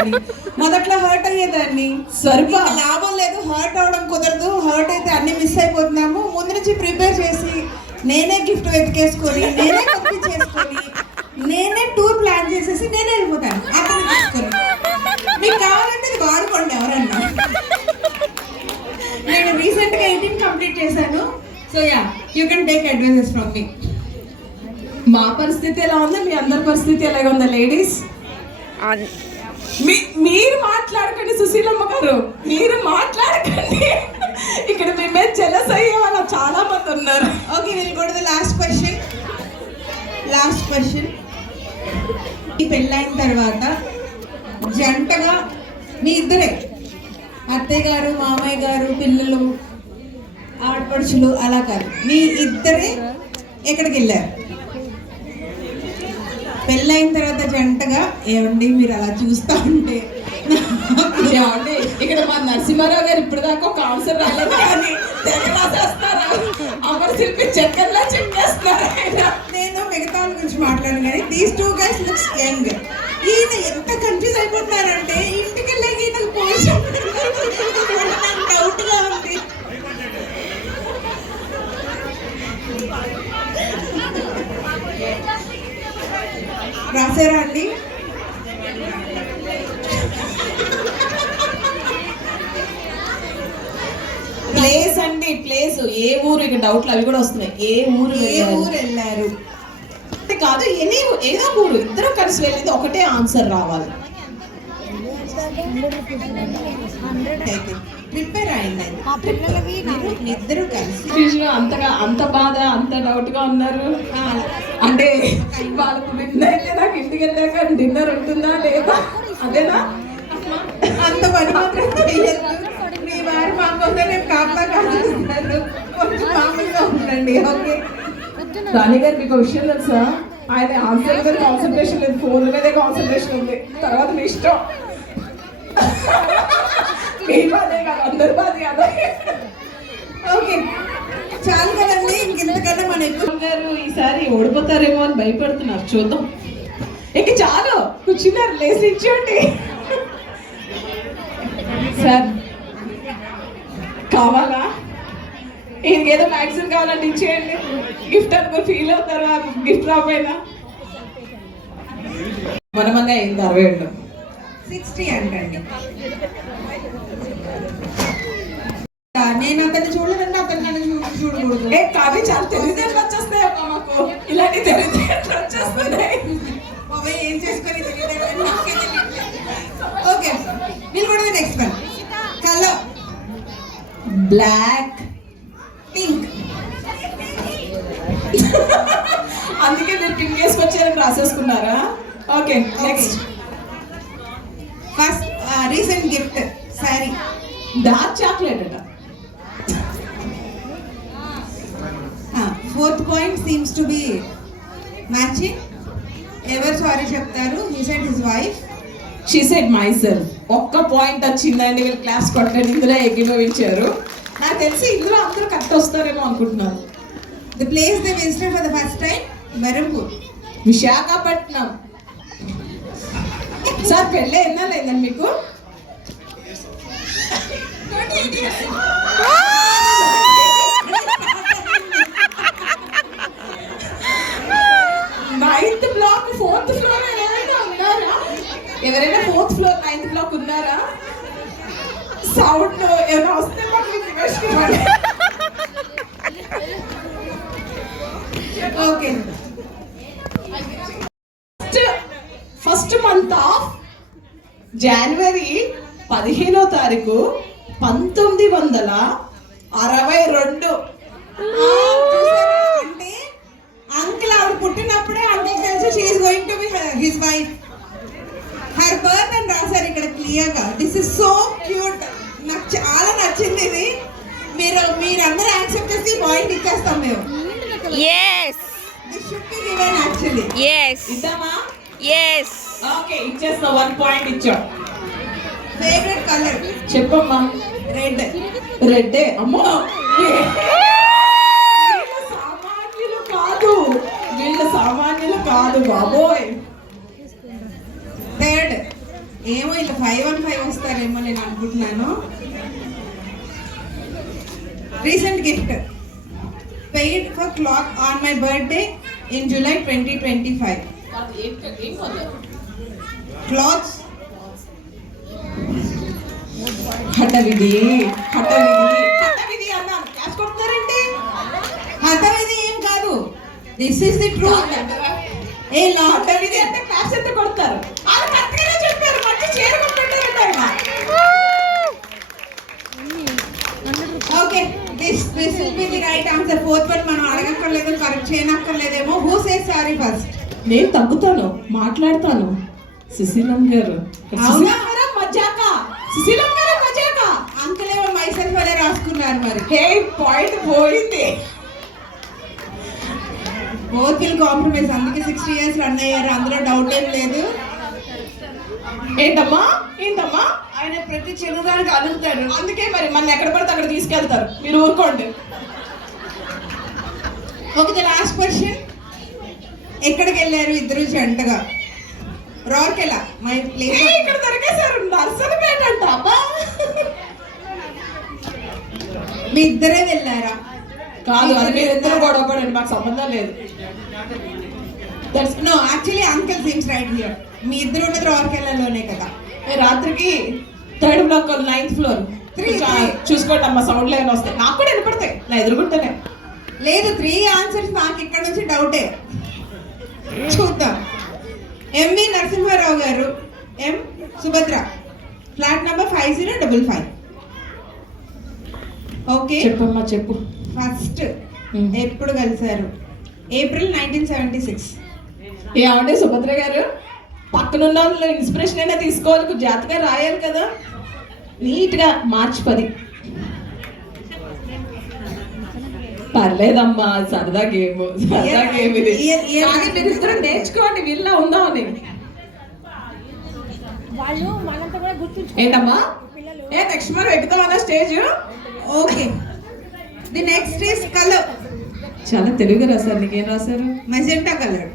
అని. మొదట్లో హర్ట్ అయ్యేదాన్ని, సరిపా లాభం లేదు, హర్ట్ అవ్వడం కుదరదు, హర్ట్ అయితే అన్ని మిస్ అయిపోతున్నాము. ముందు నుంచి ప్రిపేర్ చేసి నేనే గిఫ్ట్ వెతికేసుకొని, నేనే పంపించేసుకొని, నేనే టూర్ ప్లాన్ చేసేసి నేనే వెళ్ళిపోతాను అతను తీసుకొని. మీకు కావాలంటే ఇది వాడుకోండి ఎవరన్నా. నేను రీసెంట్గా 18 కంప్లీట్ చేశాను. So yeah, you can take advices from me. మా పరిస్థితి ఎలా ఉంది, మీ అందరి పరిస్థితి ఎలాగ ఉందా లేడీస్? మీరు మాట్లాడకండి సుశీలమ్మ గారు, మీరు మాట్లాడకండి. ఇక్కడ మీ మీద జెలస్ అయ్యే వాళ్ళు చాలా మంది ఉన్నారు. Okay, will go to the last question. ఈ పెళ్ళైన తర్వాత జంటగా మీ ఇద్దరే, అత్తయ్య గారు, మామయ్య గారు, పిల్లలు, ఆడపడుచులు అలా కాదు, మీ ఇద్దరే ఎక్కడికి వెళ్ళారు? పెళ్ళైన తర్వాత జంటగా, ఏమండి మీరు అలా చూస్తా ఉంటే ఏమండి, ఇక్కడ మా నరసింహారావు గారు ఇప్పుడు దాకా ఒక ఆన్సర్ రాలేదు కానీ తెగ రాసేస్తారా, అమర్ శిల్పి చక్కర్లా చెక్కేస్తారా? నేను మిగతా వాళ్ళ గురించి మాట్లాడాను కానీ దీస్ 2 guys లుక్స్ యంగ్. ఈయన ఎంత కన్ఫ్యూజ్ అయిపోతున్నారంటే ఇంటికి వెళ్ళాక ఈయనకు పోషన్ డౌట్గా ఉంది. రాసారా అండి? ప్లేస్ అండి, ప్లేస్ ఏ ఊరు, ఇక డౌట్లు అవి కూడా వస్తున్నాయి. ఏ ఊరు వెళ్ళారు కాదు, ఏదో ఊరు, ఇద్దరు కలిసి వెళ్ళేది ఒకటే ఆన్సర్ రావాలి. ప్రిపేర్ అయింది ఇద్దరు కలిసి. అంత బాధ, అంత డౌట్ గా ఉన్నారు అంటే వాళ్ళకు అయితే నాకు ఇంటికి వెళ్ళాక డిన్నర్ ఉంటుందా లేదా, అదేనా? అంత పని మాత్రం చెయ్యొద్దు. మీ వారి మా కోసం నేను కాపలా కాదు, కొంచెం మామూలుగా ఉండండి. ఓకే రాణి గారు, మీకు విషయం తెలుసా, ఆయన ఆన్సర్ మీద కాన్సన్ట్రేషన్ లేదు, ఫోన్ మీదే కాన్సన్ట్రేషన్ ఉంది. తర్వాత మీ ఇష్టం, మీ బాధే కాదు, అందరి బాధే కదా. ఓకే చాలు కదండి, ఇంకెంతకన్నా మన ఎక్కువ గారు ఈసారి ఓడిపోతారేమో అని భయపడుతున్నారు, చూద్దాం. ఇంక చాలు, కూర్చున్నారు, లేసి ఇచ్చేయండి సార్. కావాలా? ఇంకేదో మ్యాక్సిమం కావాలంటే ఇచ్చేయండి, గిఫ్ట్ అనుకో ఫీల్ అవుతారు గిఫ్ట్ రాపోయినా. మనమన్నా అయింది 60 ఏళ్ళు, 60 అంటండి. నేను అతన్ని చూడలేదంటే అతను నన్ను చూడకూడదు. కానీ చాలా తెలివితేటలు వచ్చేస్తాయి అమ్మా మాకు, ఇలాంటి తెలివితేటలు వచ్చేస్తున్నాయి. ఏం చేసుకొని ఓకే, మీరు కూడా next one. Colour black, pink, వేసుకొచ్చారని రాసేసుకున్నారా? Okay, next. First recent gift sorry. Dark chocolate అట. Fourth point seems to be matching. ఎవరు సారీ చెప్తారు? He said his wife. She said myself. ఒక్క పాయింట్ వచ్చిందండి, వీళ్ళు క్లాస్ కొట్టండి. ఇందులో ఏకీభవించారు. నాకు తెలిసి ఇందులో అందరూ కరెక్ట్ వస్తారేమో అనుకుంటున్నాను. The place they visited for the first time Berhampur. Visakhapatnam. Sir పెళ్ళి ఎన్నా లేదండి మీకు? నైన్త్ బ్లాక్ 4th ఫ్లోర్ ఎవరైనా ఉన్నారా? ఎవరైనా 4th ఫ్లోర్ 9th బ్లాక్ ఉన్నారా? సౌండ్ ఏమైనా వస్తే మాకు రిక్వెస్ట్ ఇవ్వండి. Okay. First month of January 15వ తారీఖు 1962. అంటే అంకుల్ ఆవిడ పుట్టినప్పుడే అంకుల్ తెలుసు she is going to be his wife. Her birth అని రాశారు ఇక్కడ క్లియర్ గా. This is so cute. నాకు చాలా నచ్చింది ఇది. మీరందరూ యాక్సెప్ట్ చేసి పాయింట్ ఇచ్చేస్తాం మేము. Yes. This should be given actually. Yes. ఇద్దామా? Yes. Okay, ఇచ్చేస్తా. 1 పాయింట్ ఇచ్చాం. ఫేవరెట్ కలర్ చెప్పమ్మా. రెడ్. రెడ్డే. అమ్మో, వీళ్ళ సామాన్యులు కాదు బాబోయ్. థర్డ్ ఏమో ఇలా 515 వస్తారేమో నేను అనుకుంటున్నాను. Recent gift paid for cloth on my birthday in July 2025. Clothes. హఠవిధి అన్నాను. క్లాస్ కొడతారండి. హతవిధి ఏం కాదు. This is the truth. ఏ లా హఠవిధి అంటే క్లాస్ ఎంత కొడతారు? అది కరెక్ట్గానే చెప్పారు. మంచి చీర కొట్టుకుంటారండి ఆయన. Okay, this will be the right answer. Fourth one మనం అడగక్కర్లేదు, కరెక్ట్ చేయనక్కర్లేదేమో. Who says sorry first? నేను తగ్గుతాను, మాట్లాడతాను. సుశీలం గారు. అవునా? మజాక. సుశీలం గారు మజాక. అంకుల్ ఏమో మైసెల్ఫ్ వల్లే రాసుకున్నారు మరి. హే, పాయింట్ పోయింది. Both will compromise. అందుకే 60 years రన్ అయ్యారు, అందులో డౌట్ ఏం లేదు. ఏంటమ్మా? ఆయన ప్రతి చిన్నదానికి అడుగుతాడు. అందుకే మరి మన ఎక్కడ పడితే అక్కడ తీసుకెళ్తారు. మీరు ఊరుకోండి. Okay, the last question. ఎక్కడికి వెళ్ళారు ఇద్దరు జంటగా? Rourkela, my place. ఇక్కడ దొరికేశారు. నర్సరీపేట అంట. అబ్బా, మీ ఇద్దరే వెళ్ళారా? కాదు, అది మీరు ఇద్దరు గొడవ పడండి, మాకు సంబంధం లేదు. No, actually uncle seems right here. మీ ఇద్దరు ఉన్నది రౌర్కెలాలోనే కదా. రాత్రికి 3rd బ్లాక్ 9th ఫ్లోర్. చూసుకోండి అమ్మా, సౌండ్లు ఏమైనా వస్తాయి. నాకు కూడా వినపడతాయి, నా ఎదురుకుంటానే. లేదు, 3 ఆన్సర్స్ నాకు ఇక్కడ నుంచి డౌటే. చూద్దాం. ఎంవి నరసింహారావు గారు, ఎం సుభద్ర, ఫ్లాట్ నెంబర్ 5055. ఓకే, చెప్పమ్మా, చెప్పు. ఫస్ట్ ఎప్పుడు కలిశారు? ఏప్రిల్ 1976. ఏమంటే సుభద్ర గారు, పక్కనున్న వాళ్ళు ఇన్స్పిరేషన్ అయినా తీసుకోవాలి, జాగ్రత్తగా రాయాలి కదా. నీట్గా March 10. పర్లేదమ్మా, సరదా గేమ్ ఇది. కానీ మీరు ఇద్దరు నేర్చుకోండి, వీళ్ళ ఉందామని. ఏంటమ్మా? నెక్స్ట్ మనం ఎక్కుతామన్నా stage. Okay, the next is colour. చాలా తెలుగుగా రాశారు. నీకేం రాశారు? Magenta colour.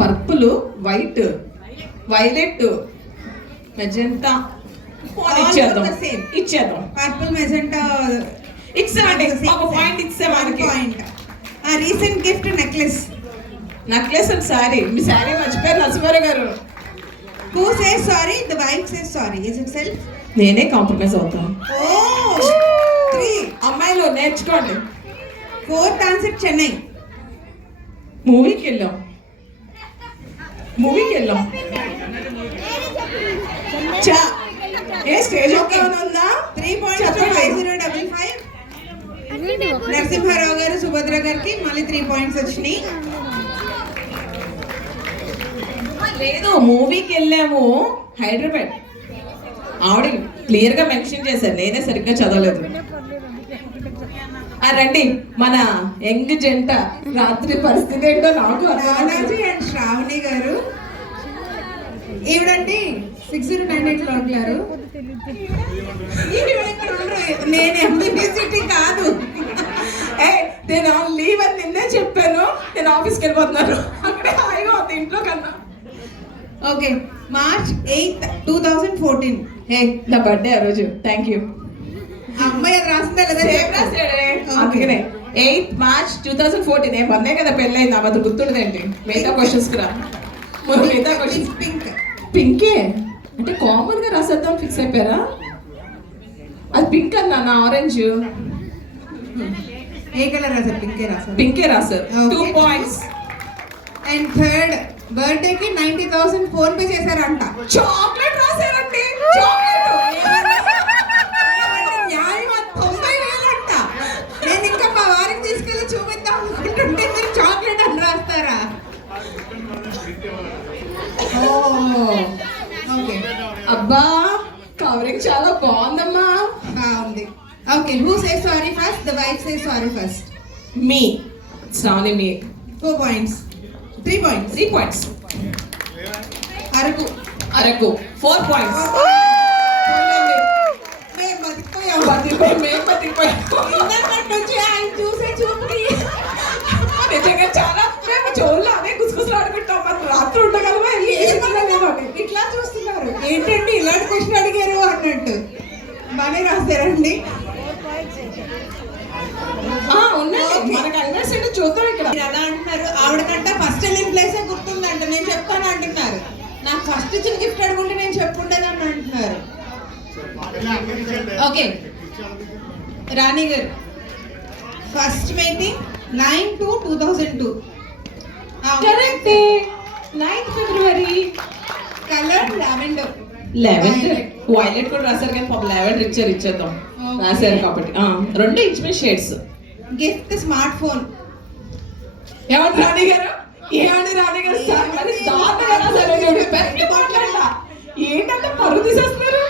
Purple, white, violet, magenta. ఇచ్చేద్దాం. పర్పుల్, మెజెంటా ఇచ్చామండి. ఒక పాయింట్ ఇచ్చామండి. Point. Recent gift necklace. Necklace and saree. మీ శారీ మర్చిపోయారు Narasimharao garu. Who says sorry? The wife says sorry. Is itself? నేనే కాంప్రమైజ్ అవుతాను. ఓ 3 అమ్మాయిలు నేర్చుకోండి. 4th answer Chennai. మూవీకి వెళ్ళాం. ఏ స్టేజ్ ఓకే ఉందా? 3 points to 5055. నరసింహారావు గారు, సుభద్ర గారికి మళ్ళీ 3 points వచ్చినాయి. లేదు మూవీకి వెళ్ళాము హైదరాబాద్. ఆవిడ క్లియర్ గా మెన్షన్ చేశారు, నేనే సరిగ్గా చదవలేదు. రండి మన యంగ్ జంట రాత్రి పరిస్థితి ఏంటో నాకు రానాజీ అండ్ శ్రావణి గారు. ఈవిడండి 6098 లో ఉంటారు. నేను ఎంబీబీసీటీ కాదు. నేను లీవ్ అని నిన్నే చెప్పాను. నేను ఆఫీస్కి వెళ్ళిపోతున్నాను, అక్కడే హాయిగా ఉంది ఇంట్లో కన్నా. Okay, March 8th, 2014. హే నా బర్త్డే ఆ రోజు. Thank you. అమ్మాయి రాసిందా లేదా? అందుకనే 8th March 2014. మొన్నే కదా పెళ్ళైంది, అబద్ధం గుర్తుండదేంటి? మిగతా క్వశ్చన్స్ రా. మిగతా క్వశ్చన్స్ పింక్. పింకే అంటే కామన్ గా రాసేద్దాం ఫిక్స్ అయిపోయారా? అది పింక్ అన్నా, నా ఆరెంజ్. ఏ కలర్ రాశారు? పింకే రాశారు. పింకే రాశారు. Okay. 2 points. And third birthday కి 90,000 ఫోన్ పే చేశారంట. చాక్లెట్ రాశారండి. చాక్లెట్ న్యాయం 90,000 అంట. నేను ఇంకా మా వారికి తీసుకెళ్ళి చూపిద్దాం అనుకుంటుంటే మీరు చాక్లెట్ అని రాస్తారా? ఓకే, అబ్బా కవరింగ్ చాలా బాగుందమ్మా. బాగుంది. Okay, who say sorry first? The wife say sorry first. మీ శ్రావణి మీ 4 points. 3 points. 3 points. Araku. Araku 4 points. మేము బతికిపోయాం. మేము బతికిపోయాం. ఇంతకుముందు నుంచి ఆయన చూసే చూపుకి నిజంగా చాలా మేము చోళ్ళు అదే గుసగుసలు ఆడుకుంటాం. మనం రాత్రి ఉండగలమా? ఇట్లా చూస్తున్నారు ఏంటండి ఇలాంటి క్వశ్చన్ అడిగారు అన్నట్టు. బాగానే రాశారండి. ఉన్నాయి మనకు అనివర్సరీ చూద్దాం ఇక్కడ. మీరు ఎలా అంటున్నారు? ఆవిడకంటే ఫస్ట్ వెళ్ళిన ప్లేసే గుర్తుందంట. నేను చెప్తాను అంటున్నారు. నాకు ఫస్ట్ ఇచ్చిన గిఫ్ట్ అడుగుంటే నేను చెప్పుండేదని అంటున్నారు. ఓకే, రాణి గారు first meeting 9/2/2002. Correct. 9th February. Colour lavender. 11th violet కూడా రాశారు కానీ పాప లావెండర్ ఇచ్చేద్దాం రాశారు కాబట్టి. 2 ఇంచుమించు షేడ్స్. Gift smart phone. ఏమంటారు రాణి గారు? ఏమండి రాణి గారు? సార్ మరి దారుణంగా రాశారు. పెద్ద మాట్లాడ ఏంటంటే పరుగు తీసేస్తున్నారు.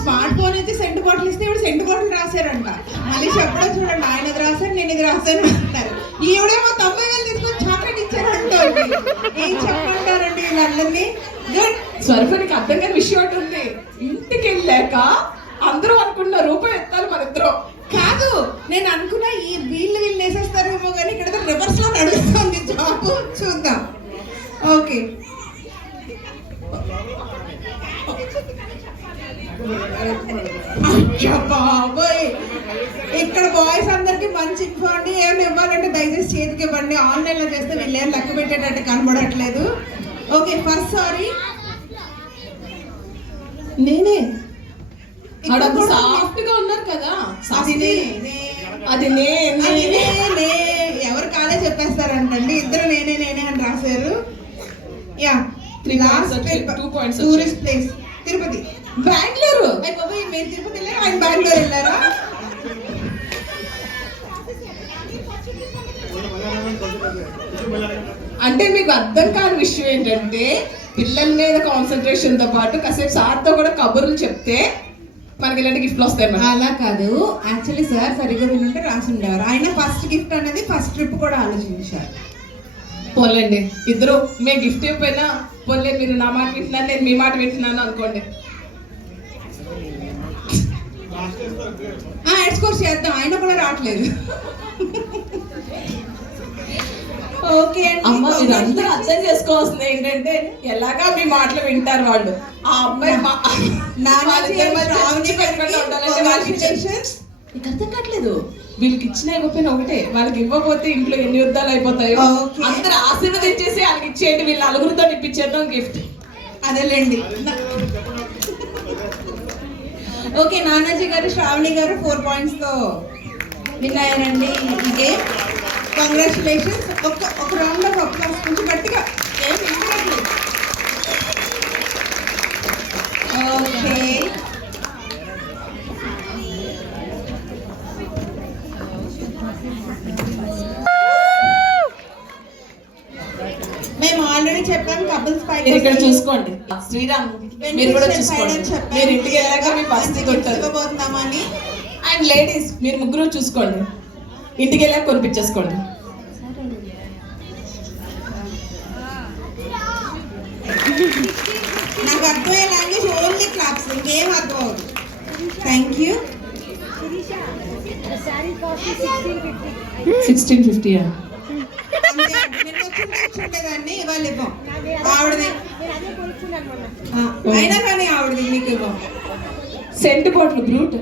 స్మార్ట్ ఫోన్ అయితే సెంటు బాటిల్ ఇస్తే ఇప్పుడు సెంటు బాటిల్ రాశారంట. మళ్ళీ చెప్పడం చూడండి, ఆయన ఇది రాశారు నేను ఇది రాశాను అంటారు. ఈవిడేమో 90,000 తీసుకొని చాక్లెట్ ఇచ్చారంట. ఏం చెప్పంటారండి వీళ్ళందరినీ? గుడ్. స్వరూపానికి అర్థం కాని విషయం ఒకటి ఉంది. ఇంటికి వెళ్ళాక అందరూ అనుకున్న రూపాయి ఎత్తాలి మన ఇద్దరం. కాదు, నేను అనుకున్నా ఈ వీళ్ళు వేసేస్తారేమో కానీ ఇక్కడ రివర్స్ లో నడుస్తుంది జాబ్. చూద్దాం. ఓకే, బాబోయ్ ఇక్కడ బాయ్స్ అందరికి మంచి ఇన్ఫో అండి. ఏమైనా ఇవ్వాలంటే దయచేసి చేతికి ఇవ్వండి. ఆన్లైన్ లో చేస్తే వీళ్ళు ఏం లెక్క పెట్టేటట్టు కనబడట్లేదు. ఓకే, ఫస్ట్ సారీ నేనే. సాఫ్ట్ గా ఉన్నారు కదా. అది ఎవరు కాలే చెప్పేస్తారంటండి. ఇద్దరు నేనే అని రాశారు. Yeah, 2 points. Tourist place Tirupati. Bengaluru. మీరు తిరుపతి వెళ్ళారు, ఆయన బెంగళూరు వెళ్ళారా? అంటే మీకు అర్థం కాని విషయం ఏంటంటే పిల్లల మీద కాన్సన్ట్రేషన్ తో పాటు కాసేపు సార్తో కూడా కబుర్లు చెప్తే మనకి ఇలాంటి గిఫ్ట్లు వస్తాయి. అలా కాదు, యాక్చువల్లీ సార్ సరిగ్గా వినుంటే రాసి ఉండేవారు. ఆయన ఫస్ట్ గిఫ్ట్ అనేది ఫస్ట్ ట్రిప్ కూడా ఆలోచించారు. పోలేండి ఇద్దరు మేము గిఫ్ట్ ఇవ్వకపోయినా పోలే, మీరు నా మాట వింటున్నాను నేను మీ మాట వింటున్నాను అనుకోండి. ఎక్స్కోర్స్ చేద్దాం, ఆయన కూడా రావట్లేదు. ఓకే అమ్మ మీరు అందరూ అర్థం చేసుకోవాల్సింది ఏంటంటే ఎలాగా మీ మాటలు వింటారు వాళ్ళు. ఆ అమ్మాయి నీకు అర్థం కావట్లేదు. వీళ్ళకి ఇచ్చినా ఇవ్వకపోయినా ఒకటే, వాళ్ళకి ఇవ్వకపోతే ఇంట్లో ఎన్ని యుద్ధాలు అయిపోతాయో. అందరూ ఆశీర్వదించేసి వాళ్ళకి ఇచ్చేయండి, వీళ్ళు నలుగురితో ఇప్పించేద్దాం గిఫ్ట్. అదేలేండి. ఓకే, నానాజీ గారు శ్రావణి గారు 4 points తో విన్ అయ్యారండి ఈ గేమ్. కంగ్రాచులేషన్స్. ఒక రౌండ్ ఆఫ్ అప్లాస్ కొంచెం గట్టిగా. ఓకే, ఆల్రెడీ చెప్పాను కపుల్స్ మీరు ఇక్కడ చూసుకోండి శ్రీరామ్ మీరు కూడా చూసుకోండి మీరు ఇంటికి వెళ్ళాక మీ పరిస్థితి ఉంటుంది పోతున్నామని. అండ్ లేడీస్ మీరు ముగ్గురు చూసుకోండి ఇంటికి వెళ్ళాక కొనిపించేసుకోండి. నాకు అర్థమయ్యే లాంగ్వేజ్ ఓన్లీ క్లాప్స్, ఇంకేం అర్థం అవుతుంది. Thank you. 1650 చూడేదాన్ని ఇవాళ ఇవ్వం ఆవిడది, అయినా కానీ ఆవిడది మీకు ఇవ్వం. Cent bottle brute.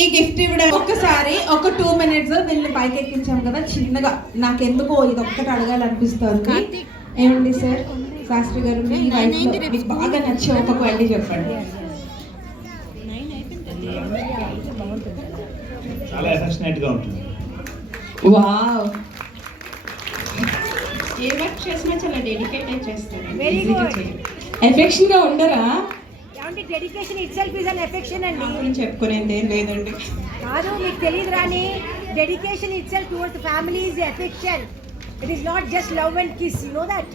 ఈ గిఫ్ట్ ఇవ్వడం ఒక్కసారి ఒక 2 minutes వీళ్ళని పైకి ఎక్కించాం కదా, చిన్నగా నాకెందుకో ఇది ఒక్కటి అడగాలనిపిస్తుంది. ఏమండి సార్, శాస్త్రి గారు, మీ వైఫ్ మీకు బాగా నచ్చే ఒక క్వాలిటీ చెప్పండి. చాలా ఎఫెక్షనేట్ గా ఉంటుంది. వావ్, ఏ వర్క్ చేసినా చాలా డెడికేటెడ్ చేస్తారు. Very good. ఎఫెక్షన్ గా ఉండరా? ఏమంటే dedication itself is an affection అండి. గురించి చెప్పుకునేది ఏం లేదండి. కాదు, మీకు తెలియదు రాని dedication itself towards family is affection. It is not just love and kiss, you know that.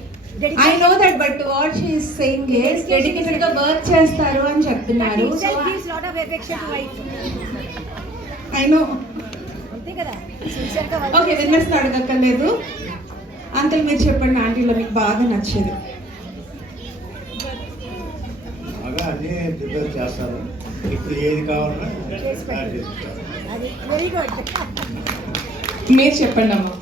I know that, but what she is saying is dedicated గా వర్క్ చేస్తారు అని చెప్తున్నారు. Itself gives lot of affection to wife. I know. అంతే కదా, sincere గా work. Okay, winners అడగక్కర్లేదు. అంతలు మీరు చెప్పండి, ఆంటీలో మీకు బాగా నచ్చేది. బాగా అన్నీ ప్రిపేర్ చేస్తారు. ఇప్పుడు ఏది కావాలన్నా తయారు చేస్తారు. అది వెరీ గుడ్. మీరు చెప్పండి అమ్మా.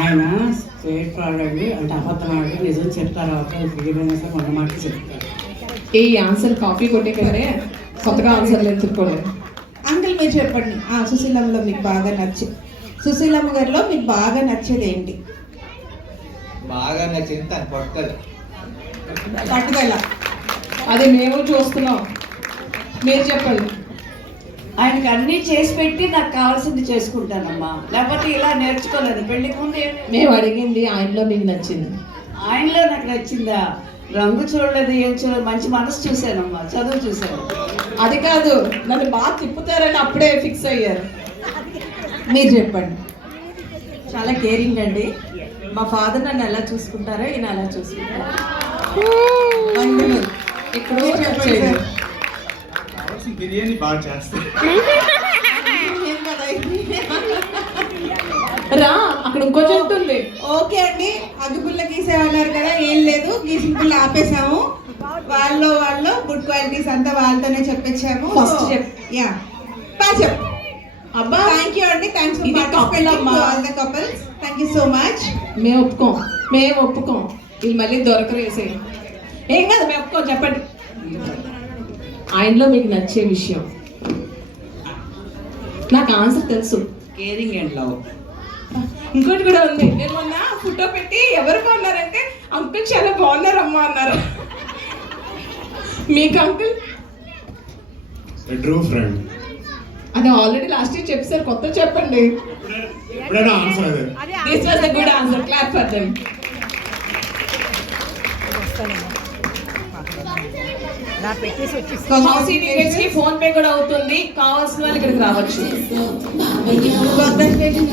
ఆయన స్ట్రేట్ ఫార్వర్డ్ అంటే అబద్ధం ఆడి నిజం చెప్తారు, ఫ్రీగా కొంత మాట చెప్తారు. ఈ ఆన్సర్ కాపీ కొట్టే కంటే కొత్తగా ఆన్సర్లు ఎత్తుక్కోండి. అంకుల్ మీరు చెప్పండి, సుశీలమ్మలో మీకు బాగా సుశీలమ్మ గారిలో మీకు బాగా నచ్చేది ఏంటి? బాగా నచ్చింది తను పట్టుదల. పట్టుదల. అది మేము చూస్తున్నాం, మీరు చెప్పండి. ఆయనకి అన్నీ చేసి పెట్టి నాకు కావాల్సింది చేసుకుంటానమ్మా, లేకపోతే ఇలా నేర్చుకోలేదు. పెళ్లికి ముందు మేము అడిగింది ఆయనలో మీకు నచ్చింది. ఆయనలో నాకు నచ్చిందా? రంగు చూడలేదు, ఏం చూడలేదు, మంచి మనసు చూశానమ్మా, చదువు చూశాను. అది కాదు, నన్ను బాగా తిప్పుతారని అప్పుడే ఫిక్స్ అయ్యారు. మీరు చెప్పండి. చాలా కేరింగ్ అండి. మా ఫాదర్ నన్ను ఎలా చూసుకుంటారో ఈయన అలా చూసుకుంటారు. వండర్ఫుల్. ఇక్కడ మీరు చెప్పండి సార్. కావాల్సిన బిర్యానీ బాగా చేస్తారు. ఏం కదా ఇది? రా, అక్కడ ఇంకో చెట్టు ఉంది. ఓకే అండి, అగ్గిపుల్ల గీసేమన్నారు కదా, ఏం లేదు, గీసిన పుల్ల ఆపేసాము. వాళ్ళు గుడ్ క్వాలిటీస్ అంతా వాళ్ళతోనే చెప్పించాము. First చెప్పు. యా, బాగా చెప్పు. అబ్బా, థ్యాంక్ యూ అండి, థ్యాంక్స్ ఫర్ ఇది పార్టిసిపేటింగ్ couple అమ్మా. To all the couples. Thank you so much. మేము ఒప్పుకోం. వీళ్ళు మళ్ళీ దొరకరేసే. ఏం కాదు, మేము ఒప్పుకోం. చెప్పండి ఆయనలో మీకు నచ్చే విషయం. నాకు ఆన్సర్ తెలుసు, కేరింగ్ అండ్ లవ్. ఇంకోటి కూడా ఉంది. నేను మొన్న ఫోటో పెట్టి ఎవరు బాగున్నారంటే అంకుల్ చాలా బాగున్నారమ్మా అన్నారు. మీకు అంకుల్? True friend. అది ఆల్రెడీ లాస్ట్ ఇయర్ చెప్పారు, కొత్త చెప్పండి. ఎప్పుడైనా ఆన్సర్ అదే. This was the good answer. Clap for them. నా పెట్టేసి వచ్చి హౌసీ టికెట్స్ కి ఫోన్ పే కూడా అవుతుంది. కావాల్సిన వాళ్ళు ఇక్కడికి రావచ్చు. Congratulations.